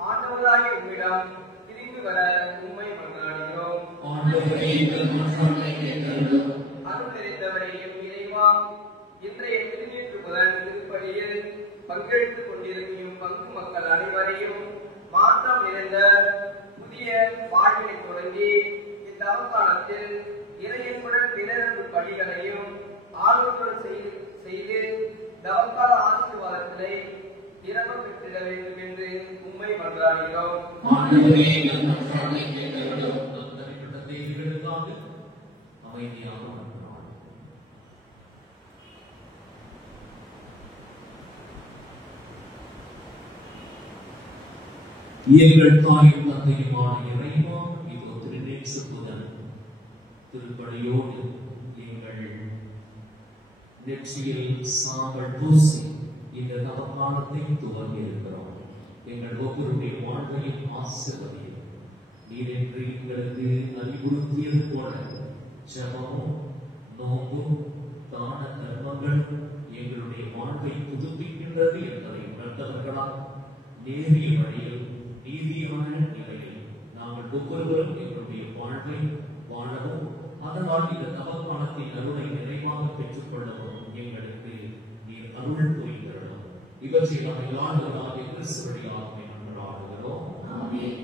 ஆண்டவராகிய உம்மிடம் திரும்பி வர உம்மை கொண்டாடுகிறோம். அருள் நிறைந்தவரே இறைவா, இன்றைய திருநீற்று முதல் திருப்பலியில் பங்கெடுத்துக் கொண்டிருக்கும் பங்கு மக்கள் அனைவரையும் மாற்றம் நிறைந்த புதிய வாழ்வினை தொடங்கி இந்த அவகாலத்தில் இறையன்புடன் பிறரன்பு பணிகளையும் ஆலோசனை செய்து தவக்கால ஆசீர்வாதத்தினை நிரம்ப பெற்றிட வேண்டும் என்று உம்மை மன்றாடுகிறோம். அமைதியாக இருக்கிறார். எங்கள் தாயும் தந்தையுமான இறைவா, இதோ திருநேசத்துடன் திருப்படையோடு எங்கள் நெற்றியில் சாம்பல் பூசி இந்த நவகாலத்தை துவங்கி இருக்கிறோம். எங்கள் ஒவ்வொருடைய வாழ்வையும் ஆசீர்வதியும். நீர் என்று எங்களுக்கு அறிவுறுத்தியது போல ஜெபமும் நோம்பும் தான தர்மங்கள் எங்களுடைய வாழ்வை புதுப்பிக்கின்றது என்பதை உணர்ந்தவர்களால் நேரிய வழியில் நீதியான நிலையில் நாங்கள் ஒவ்வொருவரும் எங்களுடைய வாழ்வை வாழவும், அதனால் இந்த நவகாலத்தின் அருளை நிறைவாக பெற்றுக் கொள்ளவும் எங்களுக்கு நீர் அருள் புரிகிறோம். இவற்றை நாம் எல்லாருமாக கிறிஸ்து வழியாக நன்றாடுகிறோம். ஆமென்.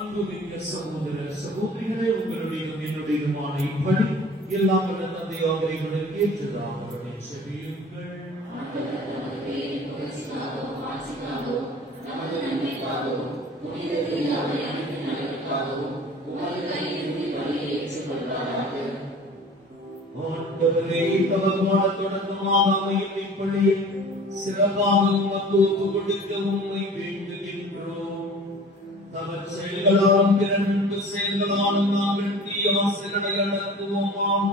அன்புமிக்க சகோதர சகோதரிகளே, உங்களுடையும் என்னுடையதுமான இப்படி எல்லாம் வல்ல தந்தையாக இறைவனுக்கு ஏற்றதாக அவருடைய செவியுங்கள். ஆண்டவரே, தவறான தொடக்கமாக அமையும் இப்படியை சிறப்பாக உமக்கு ஒப்புக் கொடுக்க உம்மை வேண்டுகின்றோம். தவறு செயல்களாலும் திறன்பு செயல்களாலும் நாங்கள் தீயாசைகளை அடக்குவோமாம்.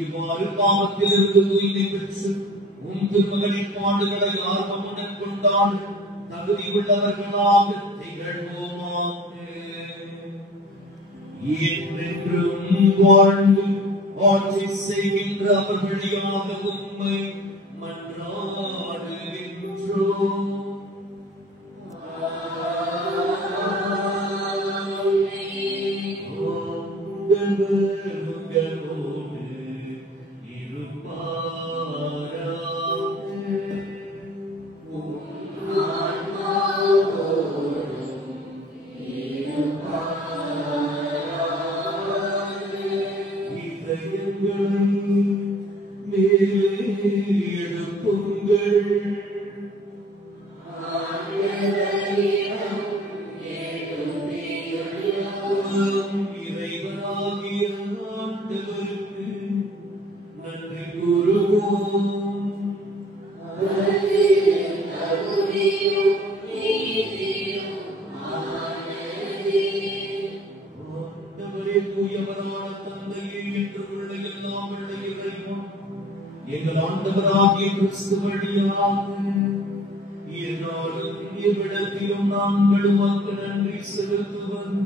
இவ்வாறு பாவத்திலிருந்து தூய்மை பெற்று உம் திருமகனின் பாடுகளை ஆர்வமுடன் கொண்டால் தகுதி உள்ளவர்களாக திகழ்வோமாக. என்றென்றும் வாழ்ந்து ஆட்சி செய்கின்ற அவர் வழியாக உம்மை மன்றாடுகின்றோம். ஆண்டவரே, தூயவரான தந்தையே, என்று பிள்ளையெல்லாம் பிள்ளை இறைவன் எங்கள் ஆண்டவராகிய கிறிஸ்து வழியாக என்னாலும் எவ்விடத்திலும் நாங்கள் உமக்கு நன்றி செலுத்துவது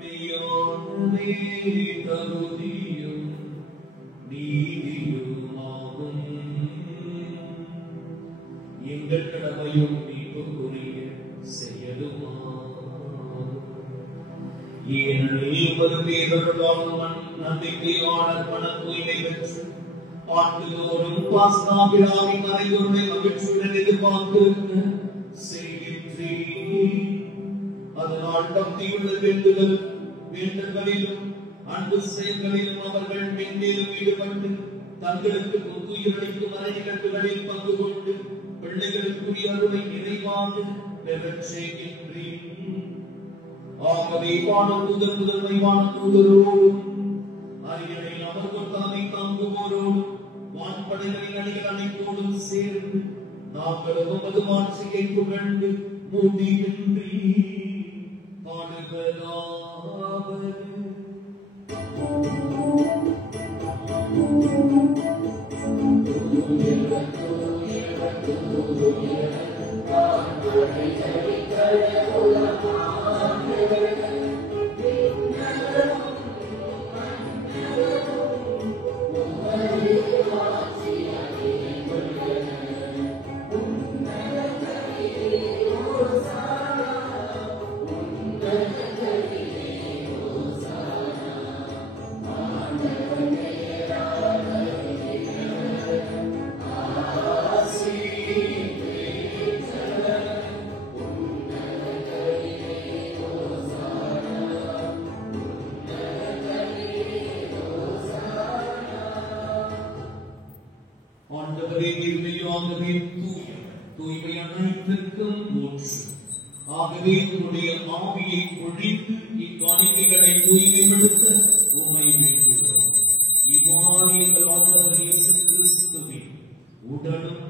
மெய்யாகவே தகுதியும் நீதியுமாகும். எங்கள் கடமையும் மீட்புக்குரிய செயலுமாகும். ஏனெனில் மறுபேறுகளால் நம்பிக்கையான மன தூய்மை பெற்று ஆண்டுதோறும் பாஸ்கா விழாவின் மறைவுரை மகிழ்ச்சியுடன் எதிர்பார்த்திருக்க செய்கின்றேன். அதனால் பக்தியுள்ள வேண்டுதல்களிலும் அன்பு செயல்களிலும் அவர்கள் மென்மேலும் ஈடுபட்டு தங்களுக்கு புத்துயிரளிக்கும் மறை நிகழ்வுகளில் பங்கு கொண்டு பிள்ளைகளுக்குரிய அருளை நிறைவாக பெறச் செய்கின்றேன். ஆகவே வானதூதர் முதன்மை வானதூதரோடும் அரியணையில் அமர்வோர் தலைமை தாங்குவோரோடும் வான்படைகளின் அணிகள் அனைத்தோடும் சேர்ந்து நாங்கள் உமது மாட்சியை புகழ்ந்து முடிகின்றி பாடுவதாவது. ஆண்டவரே, இறையாகவே தூய்மை அனைத்திற்கும் ஊற்று. ஆகவே உம்முடைய ஆவியை பொழிந்து இக்காணிக்கைகளை தூய்மைப்படுத்த உம்மை வேண்டுகிறோம். இவ்வாறு எங்கள் ஆண்டவர் இயேசு கிறிஸ்துவின் உடலும்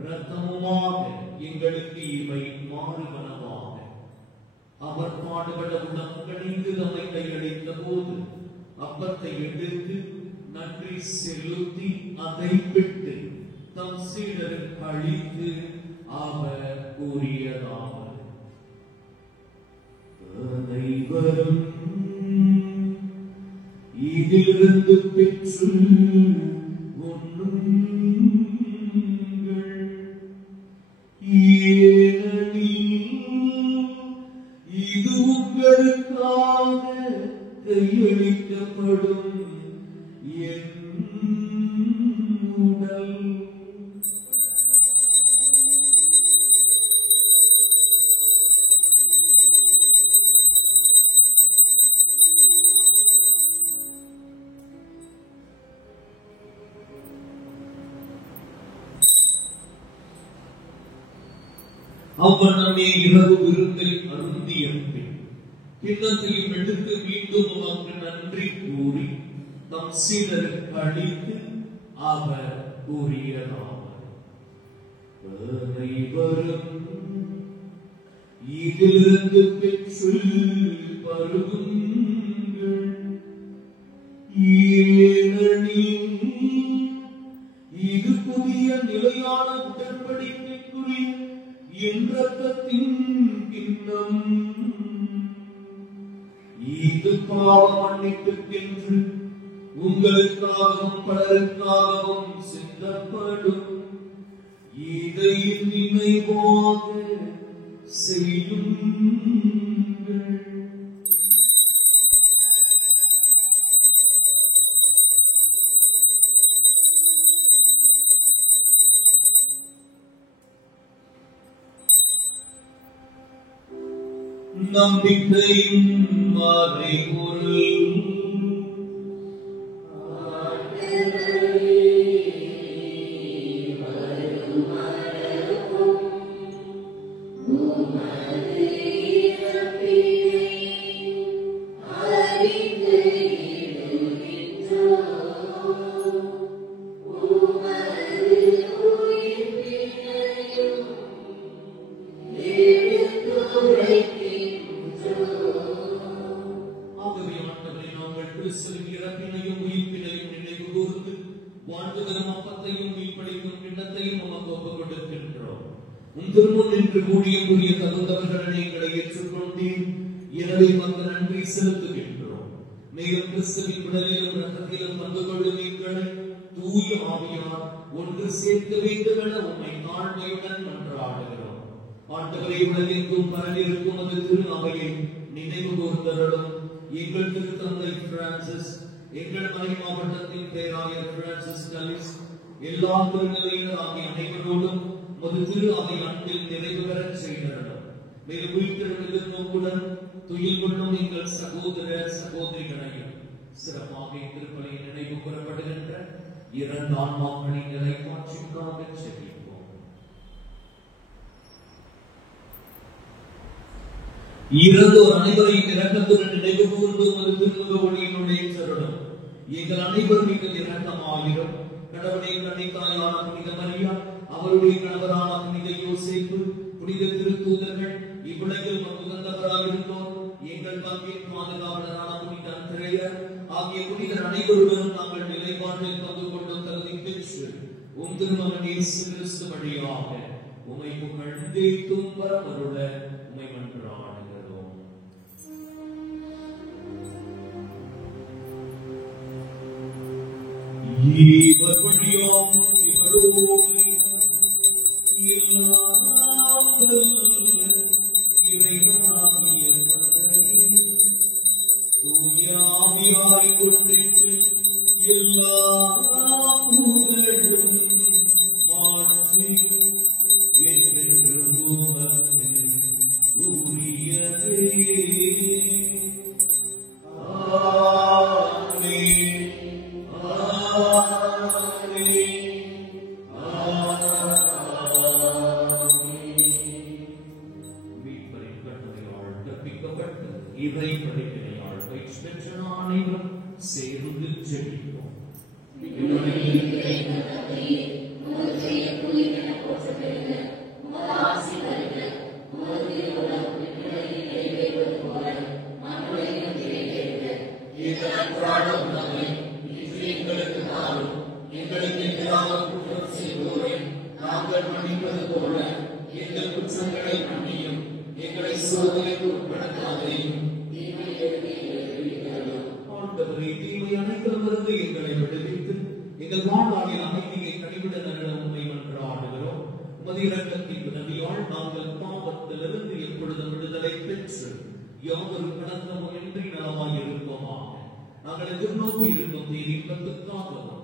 இரத்தமுமாக எங்களுக்கு இவை மாறுவனவாக. அவர் பாடுபட உடம்பணிந்து நம்மை கையளித்த போது அப்பத்தை எடுத்து நன்றி செலுத்தி அதை விட்டு தம் சீடருக்கு அளித்து அவர் கூறியதாவது: அனைவரும் இதிலிருந்து பெற்று உண்ணுங்கள். ஏனெனில் இது உங்களுக்காக கையளிக்கப்படும் என் உடல். அவ்வண்ணமே இரவு விருந்தை அருந்திய பின் கிண்ணத்தையும் எடுத்து மீண்டும் உமக்கு நன்றி கூறி தம் சீடருக்கு அளித்து அவர் கூறியதாவது: அனைவரும் இதிலிருந்து பெற்று பருகுங்கள். ஏனெனில் இது புதிய நிலையான உடன்படிக்கைக்குரிய என் இரத்தத்தின் கிண்ணம். இது பாவ மன்னிப்புக்கென்று உங்களுக்காகவும் பலருக்காகவும் சிந்தப்படும். இதை நினைவாக செய்யுங்கள். நம்பிக்கையின் மறைபொருள். உமது உயிர்ப்பினை உன் திருமுன் நின்று ஊழியக்குரிய தகுந்தவர்களை எங்களை ஏற்றுக்கொண்டீர். எனவே அந்த நன்றி செலுத்துகின்றோம். மேலும் கிறிஸ்துவின் உடலிலும் இரத்தத்திலும் பங்கு கொள்ளும் எங்களை தூய ஆவியார் ஒன்று சேர்க்க வேண்டும் என உம்மை தாழ்மையுடன் மன்றாடுகிறோம். ஆண்டவரை உலகெங்கும் பரவியிருக்கும் அது திரு அவையை நினைவு கூர்ந்தருளும். எங்கள் திருத்தந்தை பிரான்சிஸ், எங்கள் மறை மாவட்டத்தின் பேராயர் பிரான்சிஸ் கலிஸ், எல்லா திருநிலையினர் ஆகிய அனைவரோடும் ஒரு திரு அவை அன்பில் நிறைவு பெறச் செய்தருளும். மேலும் உயிர்த்தெழுந்த நோக்குடன் துயில் கொள்ளும் எங்கள் சகோதர சகோதரிகளையும் சிறப்பாக திருப்பலை நினைவு கூறப்படுகின்ற இரண்டு ஆன்மாக்களின் நிலைப்பாட்சிக்காக செல்வோம். இறந்தோர் அனைவரையும் இரக்கத்துடன் நினைவு கூர்ந்து ஒரு திருமுக ஒளியினுடைய சரணம் எங்கள் அனைவர் மீது இரக்கமாயிரும். கடவுளின் கன்னித்தாயான புனித மரியா, அவருடைய கணவரான புனித யோசேப்பு, புனித திருத்தூதர்கள், இவ்வுலகில் உகந்தவராக இருந்தோர், எங்கள் பங்கின் பாதுகாவலரான புனித அந்திரேயர் ஆகிய புனிதர் அனைவருடனும் நாங்கள் நிலைப்பாட்டில் பங்கு கொண்டும் தகுதி பெற்று உம் திருமகன் இயேசு கிறிஸ்து வழியாக உம்மை புகழ்ந்து தும்பரமருள உம்மை மன்றாடுகிறோம். இவர் வழியாம் இவரோடு எல்லாம் வல்ல இறைவனாகிய தந்தையே, தூய ஆவியாரின் ஒன்றிப்பில் எல்லா புகழும் மாட்சியும் என்றென்றும் உமக்கு உரியதே. ஆமென். இவை படிப்பினையால் பயிற்சி பெற்ற அனைவரும் சேர்ந்து ஜெபிப்போம். எங்களுக்கு தாரும், எங்களுக்கு எதிராக குற்றம் செய்வோரை நாங்கள் மன்னிப்பது போல எங்கள் குற்றங்களை மன்னியும், எங்களை சோதனைக்கு உட்படுத்தாதையும். ஆண்டவரே, தீமை அனைத்திலிருந்து எங்களை விடுவித்து எங்கள் வாழ்நாளில் அமைதியை கனிவிட நல்ல உண்மை மன்றாடுகிறோம். உமது இரக்கத்தின் உதவியால் நாங்கள் பாவத்திலிருந்து எப்பொழுதும் விடுதலை பெற்று யாவரும் கடந்தமும் இன்றி நலமாய் இருப்போமாக. நாங்கள் எதிர்நோக்கி இருக்கும் இன்பத்துக்காகவும்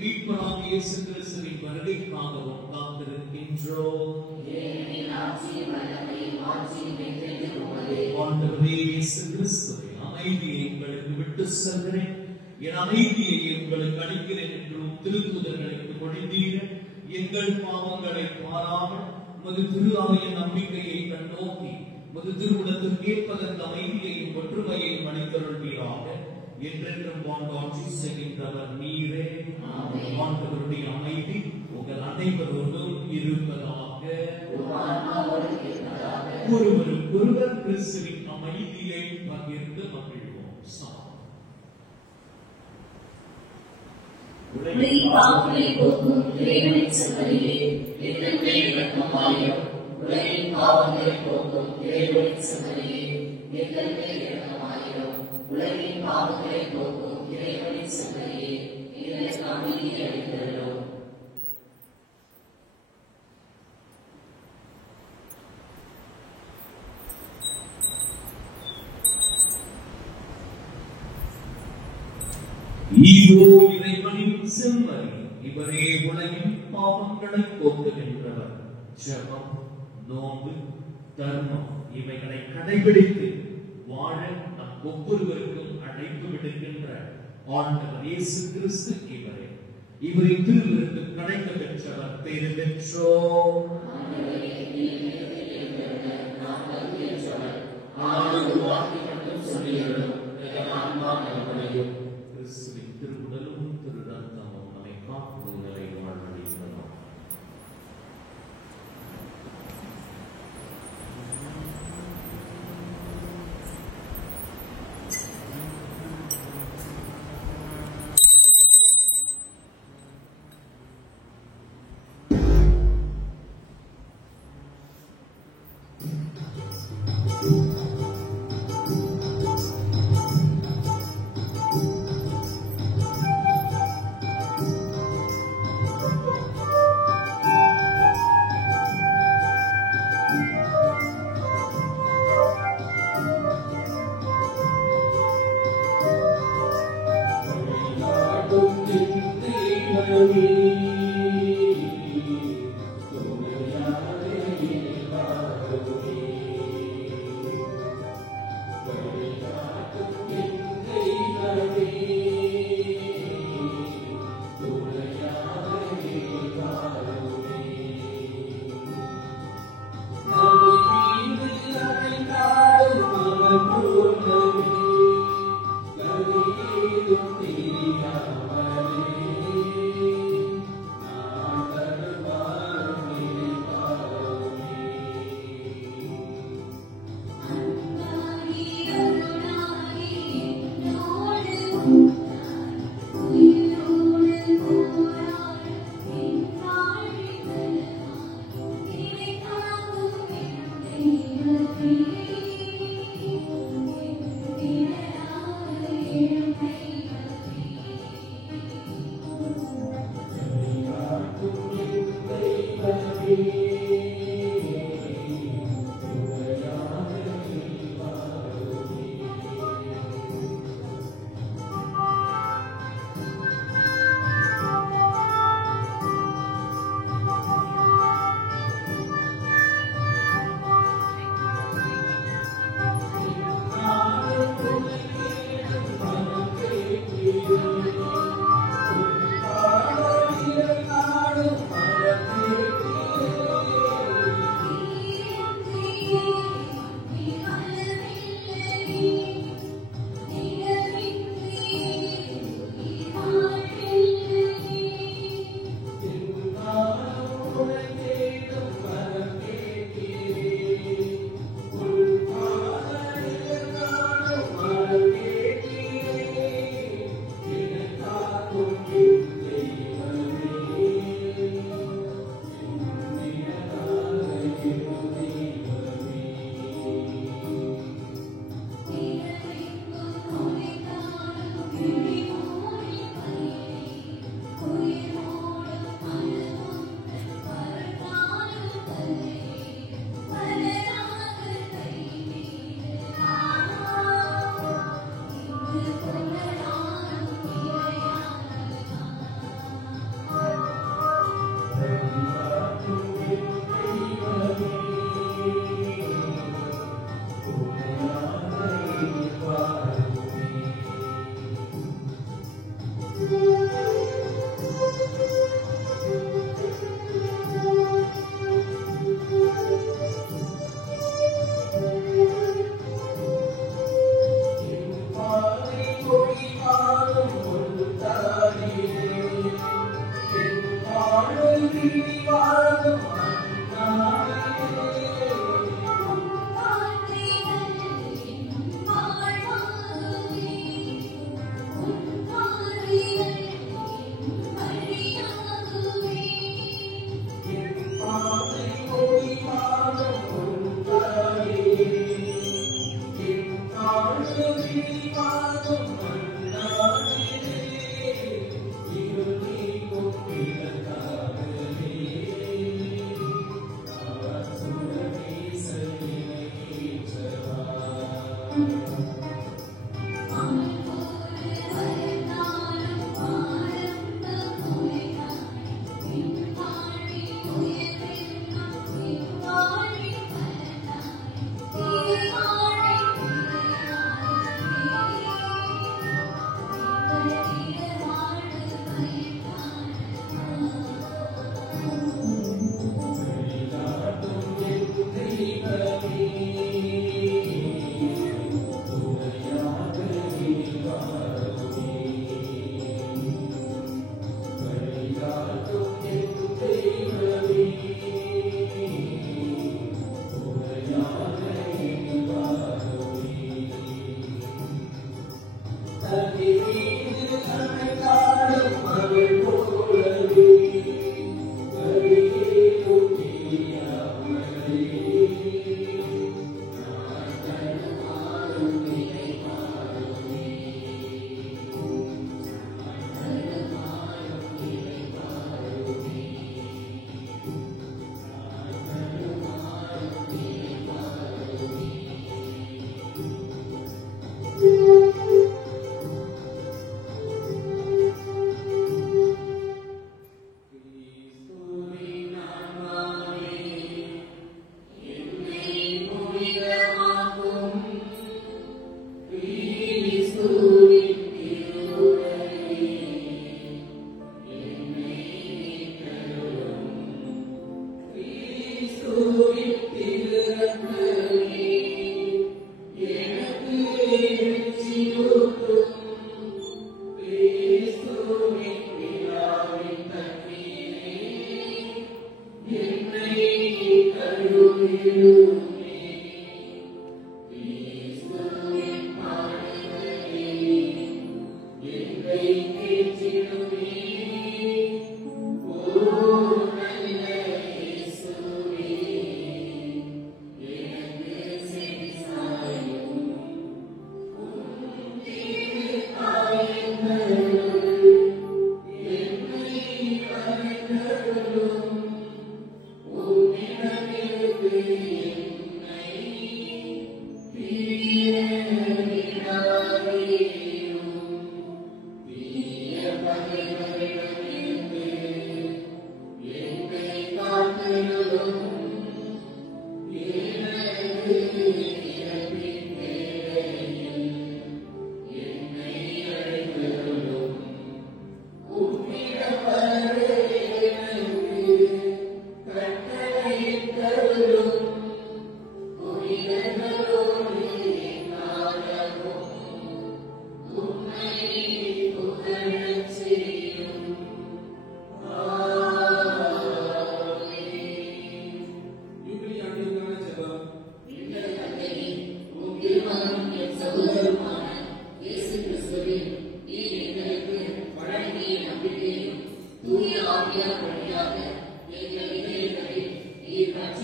மீட்பராகிய இயேசு கிறிஸ்துவின் வருகைக்காகவும் காத்திருக்கின்றோம். ஆண்டவரே இயேசு கிறிஸ்துவே, அமைதியை உங்களுக்கு விட்டு செல்கிறேன், என் அமைதியை உங்களுக்கு அளிக்கிறேன் என்றும் திருத்தூதர்களுக்கு மொழிந்தீர். எங்கள் பாவங்களை பாராமல் உமது திரு அவையின் நம்பிக்கையை கண்ணோக்கி உமது திருவுடத்தில் கேட்பதற்கு அமைதியையும் ஒற்றுமையையும் அளித்தருள்வீராக. என்றென்றும் ஆட்சி செய்கின்றவர் நீரே. ஆண்டவருடைய அமைதி உங்கள் அனைவரோடும் இருப்பதாக. ஒருவருக்கொருவர் கிறிஸ்துவின் அமைதியை பகிர்ந்து மகிழ்வோம். உலகின் பாவங்களை போக்கும் இறைவனின் செம்மறியே, எங்கள் மேல் இரக்கமாயிரும். உலகின் பாவங்களை போக்கும் இறைவனின் செம்மறியே, எங்கள் மேல் இரக்கமாயிரும். உலகின் பாவங்களை போக்கும் இறைவனின் செம்மறியே, எங்களுக்கு அமைதி அளித்தருளும். ஈரோ இறைவனின் செம்மறி, இவரே உலகின் பாவங்களை போக்குகின்றவர். ஜெபம், நோன்பு, தர்மம் இவைகளை கடைபிடித்து வாழ நம் ஒவ்வொருவருக்கும் அழைப்பு விடுக்கின்ற ஆண்டவர் இயேசு கிறிஸ்து இவரே. இவரின் திருவிருந்து கிடைக்க பெற்றவர் பேறு பெற்றோர். கிறிஸ்துவின் திருவுடலும் திரு ரத்தமும் நம்மை காக்கும் நிலை வாழ்வழிக்கிறோம்.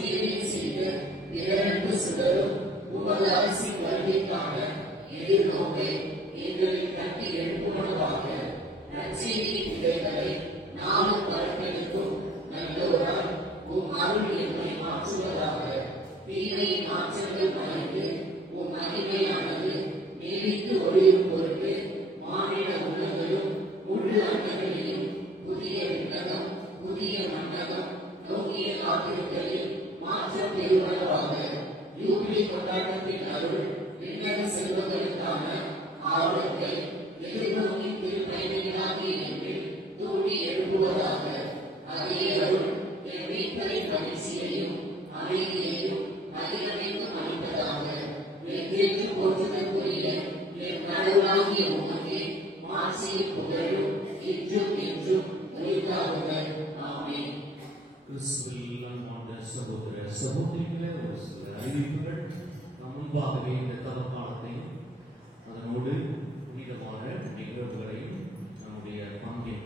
சேவை செய்த பிறருக்கு சுடரும் உமது அரசு வருகைக்கான எதிர்நோக்கை எங்களில் கட்டி எழுப்புவதாக நற்செய்தி விதைகளை நாளும் பரப்பெடுக்கும் நல்லோரால் உம் அருள் என்னை மாற்றுவதாக. தீமையின் மாற்றங்கள் மறைந்து உம் மகிமையானது நீடித்து ஒளிரும் பொருட்டு மாநில உள்ளங்களும் முழு அண்டங்களையும் புதிய விண்ணகம் புதிய மண்டகம் நோக்கிய காத்திருத்தலில் மாற்றம் பெறுவதாக. யூபிலி கொண்டாட்டத்தின் அருள் விண்ணக செல்வங்களுக்கான ஆர்வத்தை எதிர்நோக்கி திருப்பயணிகளாகிய எங்கள் தூண்டி எழுப்புவதாக. அதே அருள் என் மீட்பரின் மகிழ்ச்சியையும் அமைதியையும் அதிகரிக்கும் அளிப்பதாக. வெற்றி போற்றுதற்குரிய என் கடவுளாகிய உமக்கே மாட்சியும் புகழும் இன்றும் என்றும் உரித்தாகுக. ஆமென். கிறிஸ்துவில் அன்பார்ந்த சகோதர சகோதரிகளே, ஒரு சில அறிவிப்புகள். நாம் முன்பாகவே இந்த தவக்காலத்தையும் அதனோடு புனிதமான நிகழ்வுகளையும் நம்முடைய பங்கின்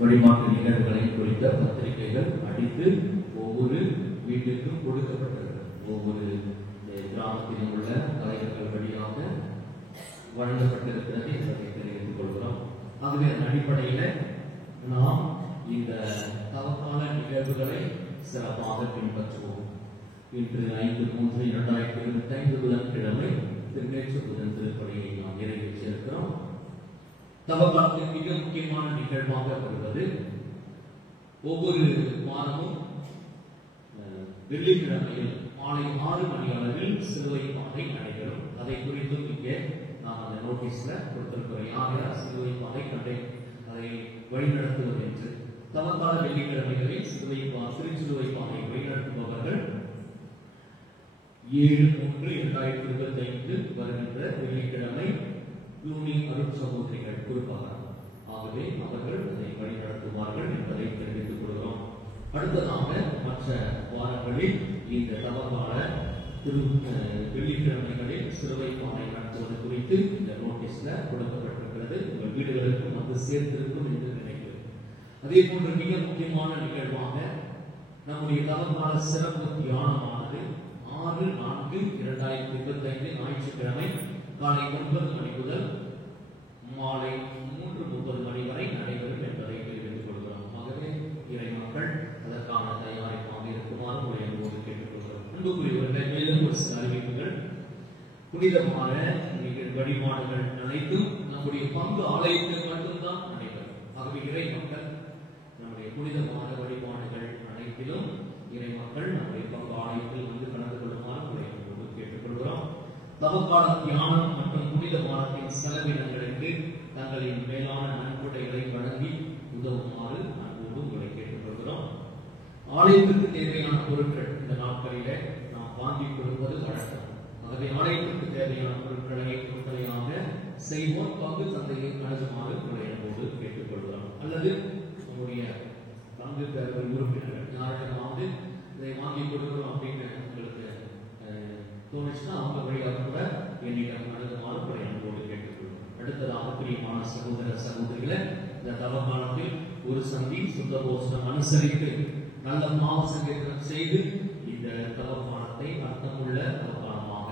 வழிபாட்டு நிகழ்வுகளையும் குறித்த பத்திரிகைகள் அடித்து ஒவ்வொரு வீட்டிற்கும் கொடுக்கப்பட்டிருக்கிறது. ஒவ்வொரு கிராமத்திலும் உள்ள தலைவர்கள் வழியாக வழங்கப்பட்டிருக்கிறது என்பதை தெரிவித்துக் கொள்கிறோம். ஆகவே அதன் அடிப்படையில் நாம் இந்த தவக்கால நிகழ்வுகளை சிறப்பாக பின்பற்றுவோம். இன்று 5/3/2025 புதன்கிழமை திருநேற்று புதன் திருப்பலியை நாம் நிறைவேற்றியிருக்கிறோம். தவக்காலத்தின் மிக முக்கியமான நிகழ்வாக வருவது ஒவ்வொரு வாரமும் வெள்ளிக்கிழமையில் மாலை 6 மணி அளவில் சிலுவை பாதை நடைபெறும். அதை குறித்தும் இங்கே நாம் அந்த நோட்டீஸ்ல கொடுத்திருக்கிறோம். யார் சிலுவை பாதை கண்டே அதை வழிநடத்துவது என்று. தவக்கால வெள்ளிக்கிழமைகளில் திருச்சிலுவை பாதை வழிநடத்துபவர்கள் 7/3/2025 வருகின்ற வெள்ளிக்கிழமை யூனி அருட் சகோதரிகள் குறிப்பாக. ஆகவே அவர்கள் அதை வழிநடத்துவார்கள் என்பதை தெரிவித்துக் கொள்கிறோம். அடுத்ததாக மற்ற வாரங்களில் இந்த தவக்கால வெள்ளிக்கிழமைகளில் சிலுவை பாதை நடத்துவது குறித்து இந்த நோட்டீஸ்ல கொடுக்கப்பட்டிருக்கிறது. உங்கள் வீடுகளுக்கு வந்து சேர்த்திருக்கும் என்று நினைக்கிறேன். அதே போன்று மிக முக்கியமான நிகழ்வாக நம்முடைய தவக்கால சிறப்பு தியானமானது 6/4/2025 ஞாயிற்றுக்கிழமை காலை 9 மணி முதல் மாலை 3:30 மணி வரை நடைபெறும் என்பதை தெரிவித்துக் கொள்கிறோம். ஆகவே இறை மக்கள் அதற்கான தயாரிப்பாக இருக்குமாறு உங்களை அன்போடு கேட்டுக்கொள்கிறோம். அன்புக்குரியவர்கள், மேலும் ஒரு சில அறிவிப்புகள். புனிதமான வழிபாடுகள் அனைத்தும் நம்முடைய பங்கு ஆலயத்தில் மட்டும்தான் நடைபெறும். ஆகவே இறை மக்கள் நம்முடைய புனிதமான வழிபாடுகள் அனைத்திலும் இறை மக்கள் நம்முடைய பங்கு ஆலயத்தில் வந்து கலந்து கொள்ளுமாறு உங்களை அன்போடு கேட்டுக்கொள்கிறோம். தவக்கால தியானம் மற்றும் புனித வாரத்தின் செலவினங்களுக்கு தங்களின் மேலான நன்கொடைகளை வழங்கி உதவுமாறு அன்போடு உங்களை கேட்டுக்கொள்கிறோம். ஆலயத்திற்கு தேவையான பொருட்கள் இந்த நாட்களிலே நாம் வாங்கி கொடுப்பது வழக்கம். ஆகவே ஆலயத்திற்கு தேவையான பொருட்களையாக செய்வோம். பங்கு சந்தையை அணுகுமாறு உங்களை அன்போடு கேட்டுக்கொள்கிறோம். அல்லது உங்களுடைய பங்கு பெறும் உறுப்பினர்கள் யாரிடமாவது இதை வாங்கி கொடுக்கிறோம் அப்படின்னு உங்களுக்கு தோணுச்சுன்னா அவங்க வழியாக கூட என்னிடம் அணுகுமாறு உங்களை அன்போடு கேட்டுக்கொள்கிறோம். அடுத்ததாக பிரியமான சகோதர சகோதரிகளை, இந்த தவக்காலத்தில் ஒரு சந்தி சுத்தபோஷனம் அனுசரித்து நல்ல பாவ சங்கீர்த்தனம் செய்து இந்த தவக்காலத்தை அர்த்தமுள்ள தவக்காலமாக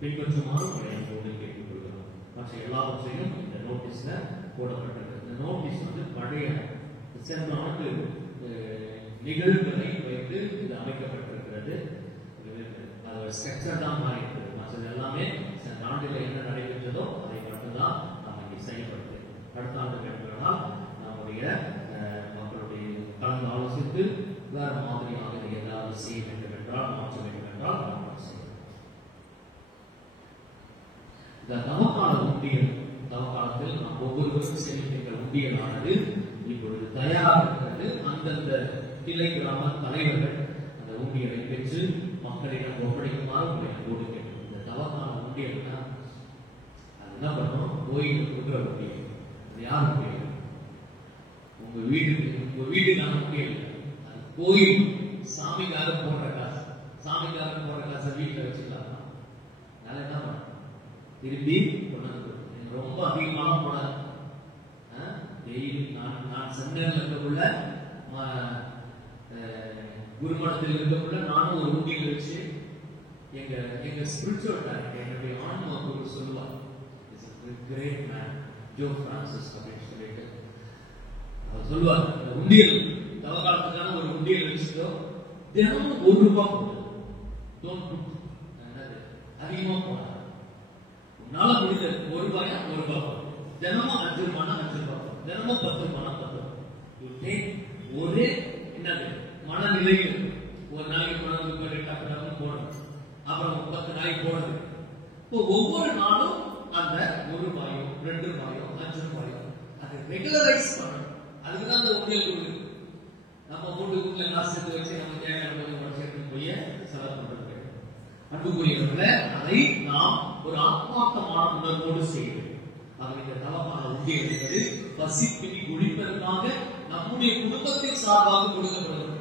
பின்பற்றுமாறு உங்களை அன்போடு கேட்டுக்கொள்கிறோம். மற்ற எல்லாவற்றையும் இந்த நோட்டீஸ்ல போடப்பட்டிருக்கு. இந்த நோட்டீஸ் வந்து பழைய சென்ற ஆண்டு நிகழ்வுகளை வைத்து இது அமைக்கப்பட்டிருக்கிறது. அது ஸ்ட்ரக்சர் தான் மாறி இருக்கிறது. மற்றது எல்லாமே சென்ற ஆண்டில் என்ன நடைபெற்றதோ அதை மட்டும்தான் நாம் இங்கே செயல்படுத்துகிறோம். அடுத்த ஆண்டு கேட்கிறோம்னால் நம்முடைய மக்களுடைய கலந்து ஆலோசித்து வேறு மாதிரியாக இதை ஏதாவது செய்ய வேண்டும் என்றால் மாற்ற வேண்டும் என்றால் நாம் செய்யணும். இந்த தவக்கால உண்டியல், தவக்காலத்தில் நாம் ஒவ்வொருவரும் சேமிக்கின்ற உண்டியலானது இப்பொழுது தயாராக இருக்கிறது. அந்தந்த கிளை கிராம தலைவர்கள் அந்த உண்டியலை பெற்று மக்களிடம் ஒப்படைக்குமாறு உங்களை அன்போடு கேட்கும். இந்த தவக்கால உண்டியல்னா அது என்ன பண்ணணும்? கோயிலுக்கு கொடுக்குற உண்டியல். அது யார் உண்டியல்? உங்க வீட்டுக்கான உண்டியல். அது கோயில் சாமிக்காக போடுற காசு. சாமிக்காக போடுற காசை வீட்டில் வச்சுக்கலாம். அதனால என்ன பண்ண திரும்பி கொண்டாந்து ரொம்ப அதிகமாக போடாது. டெய்லி நான் சென்னையில் இருக்கக்குள்ள குருமடத்தில் இருக்கக்குள்ள நானும் ஒரு உண்டியல் வச்சு எங்க ஸ்பிரிச்சுவல் டைரக்டர் என்னுடைய ஆன்மா குரு சொல்லுவார், கிரேட் மேன் ஜோ பிரான்சிஸ் அப்படின்னு சொல்லிட்டு அவர் சொல்லுவார், இந்த உண்டியல் தவகாலத்துக்கான ஒரு உண்டியல் வச்சுட்டோ தினமும் ₹1 போடு, அதிகமா போன உன்னால முடிஞ்சது ₹1 தினமும் ₹5 தினமும் ₹10 ஒரே என்னது மனநிலையில் ஒரு நாளைக்கு மனதில் போடணும், அப்புறம் 10 நாளைக்கு போடுறது. இப்போ ஒவ்வொரு நாளும் அந்த ₹1 ₹2 ₹5 அதை ரெகுலரைஸ் பண்ணணும். அதுக்குதான் அந்த உண்டியல் கொடுக்குது. நம்ம வீட்டுக்குள்ள எல்லாம் சேர்த்து வச்சு நம்ம தேவையான சேர்த்து போய் செலவு பண்றது. அன்புக்குரியவர்களே, அதை நாம் ஒரு ஆத்மார்த்தமான உணர்வோடு செய்வது. இந்த தவமான உண்டியல் என்பது பசிப்பினி ஒழிப்பதற்காக நம்முடைய குடும்பத்தின் சார்பாக கொடுக்கப்படுகிறது.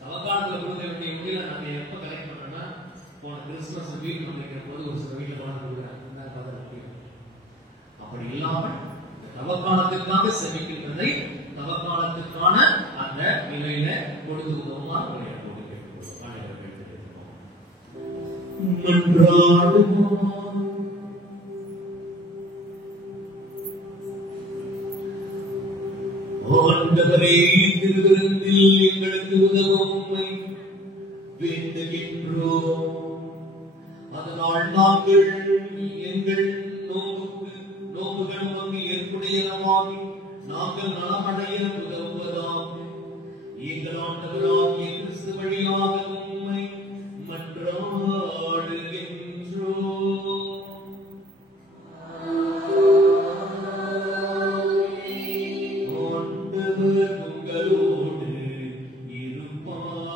தவக்காலத்தில் கொடுக்க வேண்டிய உண்டியலை நம்ம எப்ப கலெக்ட் பண்ணோம்னா, போன கிறிஸ்துமஸ் வீடு வைக்கிற போது ஒரு சில வீட்டில் கொண்டு கொடுக்குறாங்க. அப்படி இல்லாமல் தவக்காலத்திற்காக செபிக்கின்றதை தவக்காலத்திற்கான அந்த நிலையில கொடுத்து உதவுமா ஆண்டவரே, திருவிருந்தில் எங்களுக்கு உதவும் உம்மை வேண்டுகின்றோம். அதனால் நாங்கள் எங்கள் நோக்குகள் உமக்கு ஏற்புடையனவாகி நாங்கள் நலமடைய உதவுவதாக எங்கள் ஆண்டவராகிய கிறிஸ்து வழியாக உம்மை மன்றாடுகின்றோம். ஆண்டவர் உங்களோடு இருப்பாராக.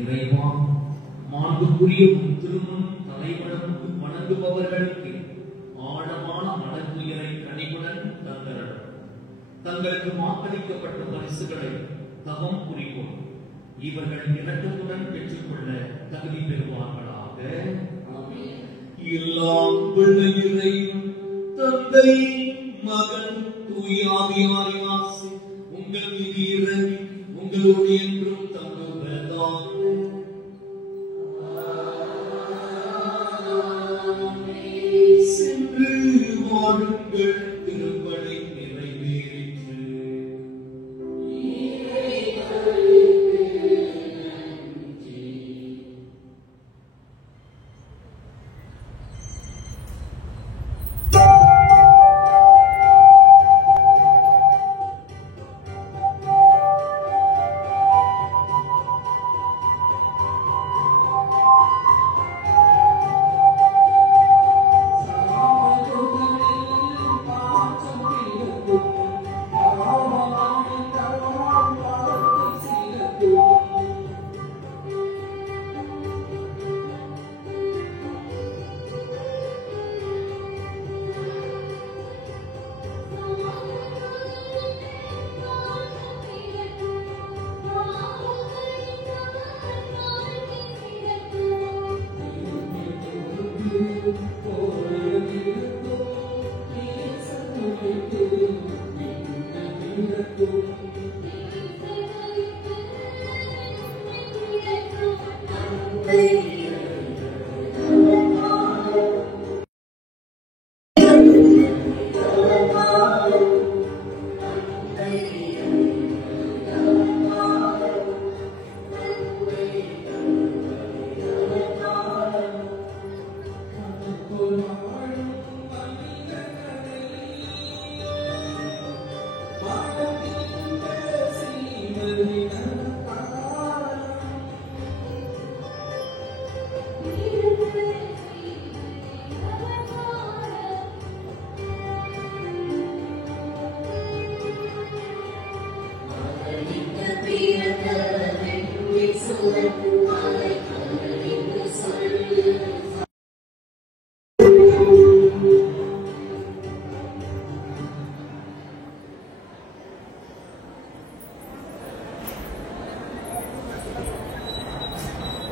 இறைவா, மாண்புக்குரிய திருமணம் தலைவனுக்கு வணங்குபவர்களுக்கு ஆழமான மனத்துயரை கனிவுடன் தந்தரணும். தங்களுக்கு வாக்களிக்கப்பட்ட பரிசுகளை தவம் புரிவோம். இவர்கள் இரக்கத்துடன் பெற்றுக்கொள்ள தகுதி பெறுவார்களாக. எல்லாம் பிள்ளைகளை தந்தை மகன் தூய ஆவியாரின் ஆசி உங்கள் மீது இறங்கி உங்களோடு என்றும் தங்குவதாக. சென்று வாழுங்கள், திருப்படை நிறைவேறிற்று.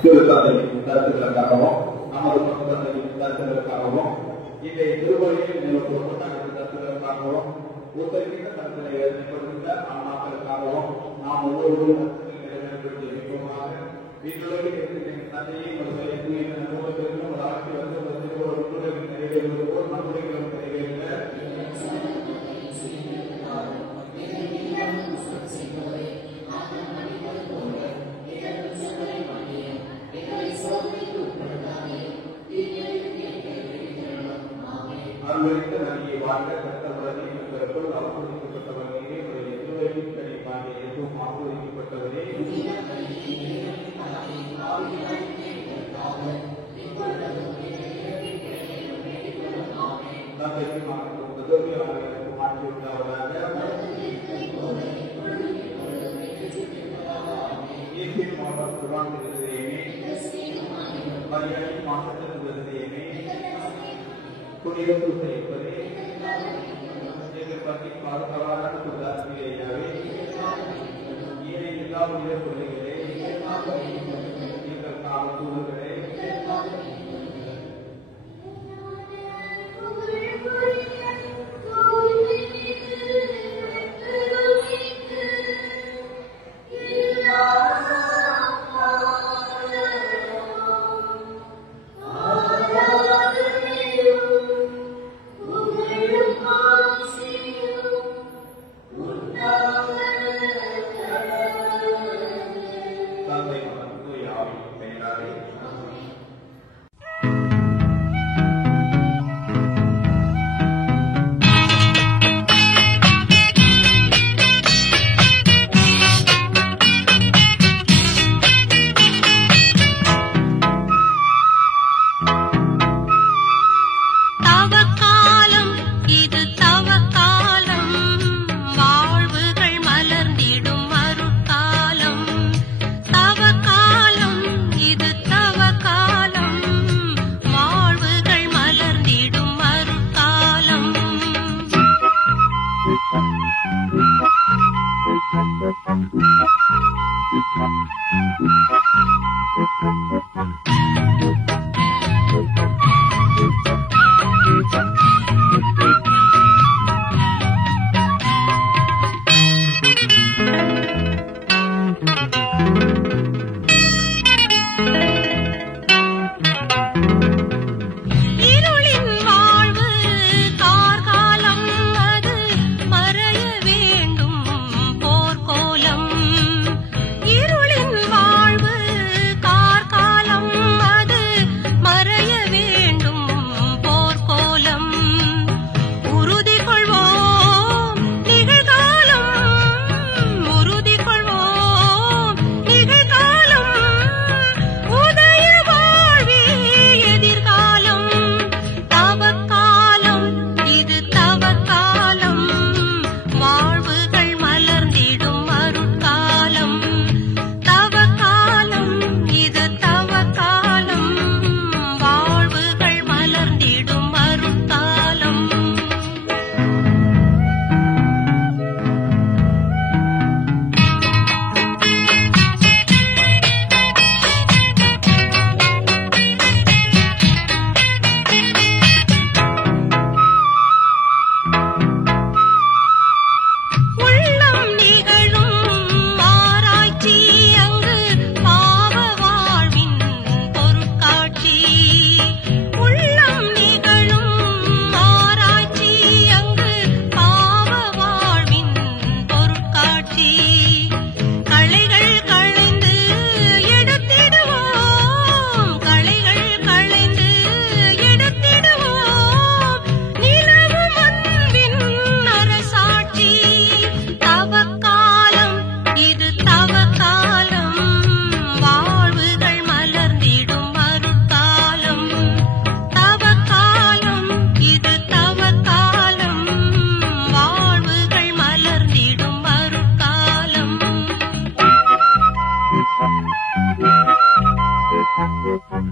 திருத்தந்தையின் கருத்துக்களுக்காகவும் நமது தந்தையின் கருத்துக்களுக்காகவும் இன்றைய திருவள்ளியில் நிலவுவதற்கான கருத்துக்களுக்காகவும் ஊத்தரிக்கின்ற கருத்துக்களை ஏற்படுகின்ற ஆன்மாக்களுக்காகவும் நாம் ஒவ்வொருவரும் வீட்டுலகில் தந்தையை ஒரு ஆட்சி வந்து ஒரு நிறைவேறுவதோடு நம்முடைய நிறைவேறுகிற அன்பளித்த நதியை வாழ்ந்த கட்டவரே எங்களுக்குள் ஆசிரியப்பட்டவர்களே திருவள்ளியின் கனிப்பாக எதுவும் ஆசிரியப்பட்டவரே குடியரசு செய்வதே எங்கள் பற்றி பாதுகாப்பான சுதாசிரியவே ஏனை எல்லா உயிர் பிள்ளைகளே எங்கள் காவல்துறைகளே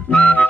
Thank you.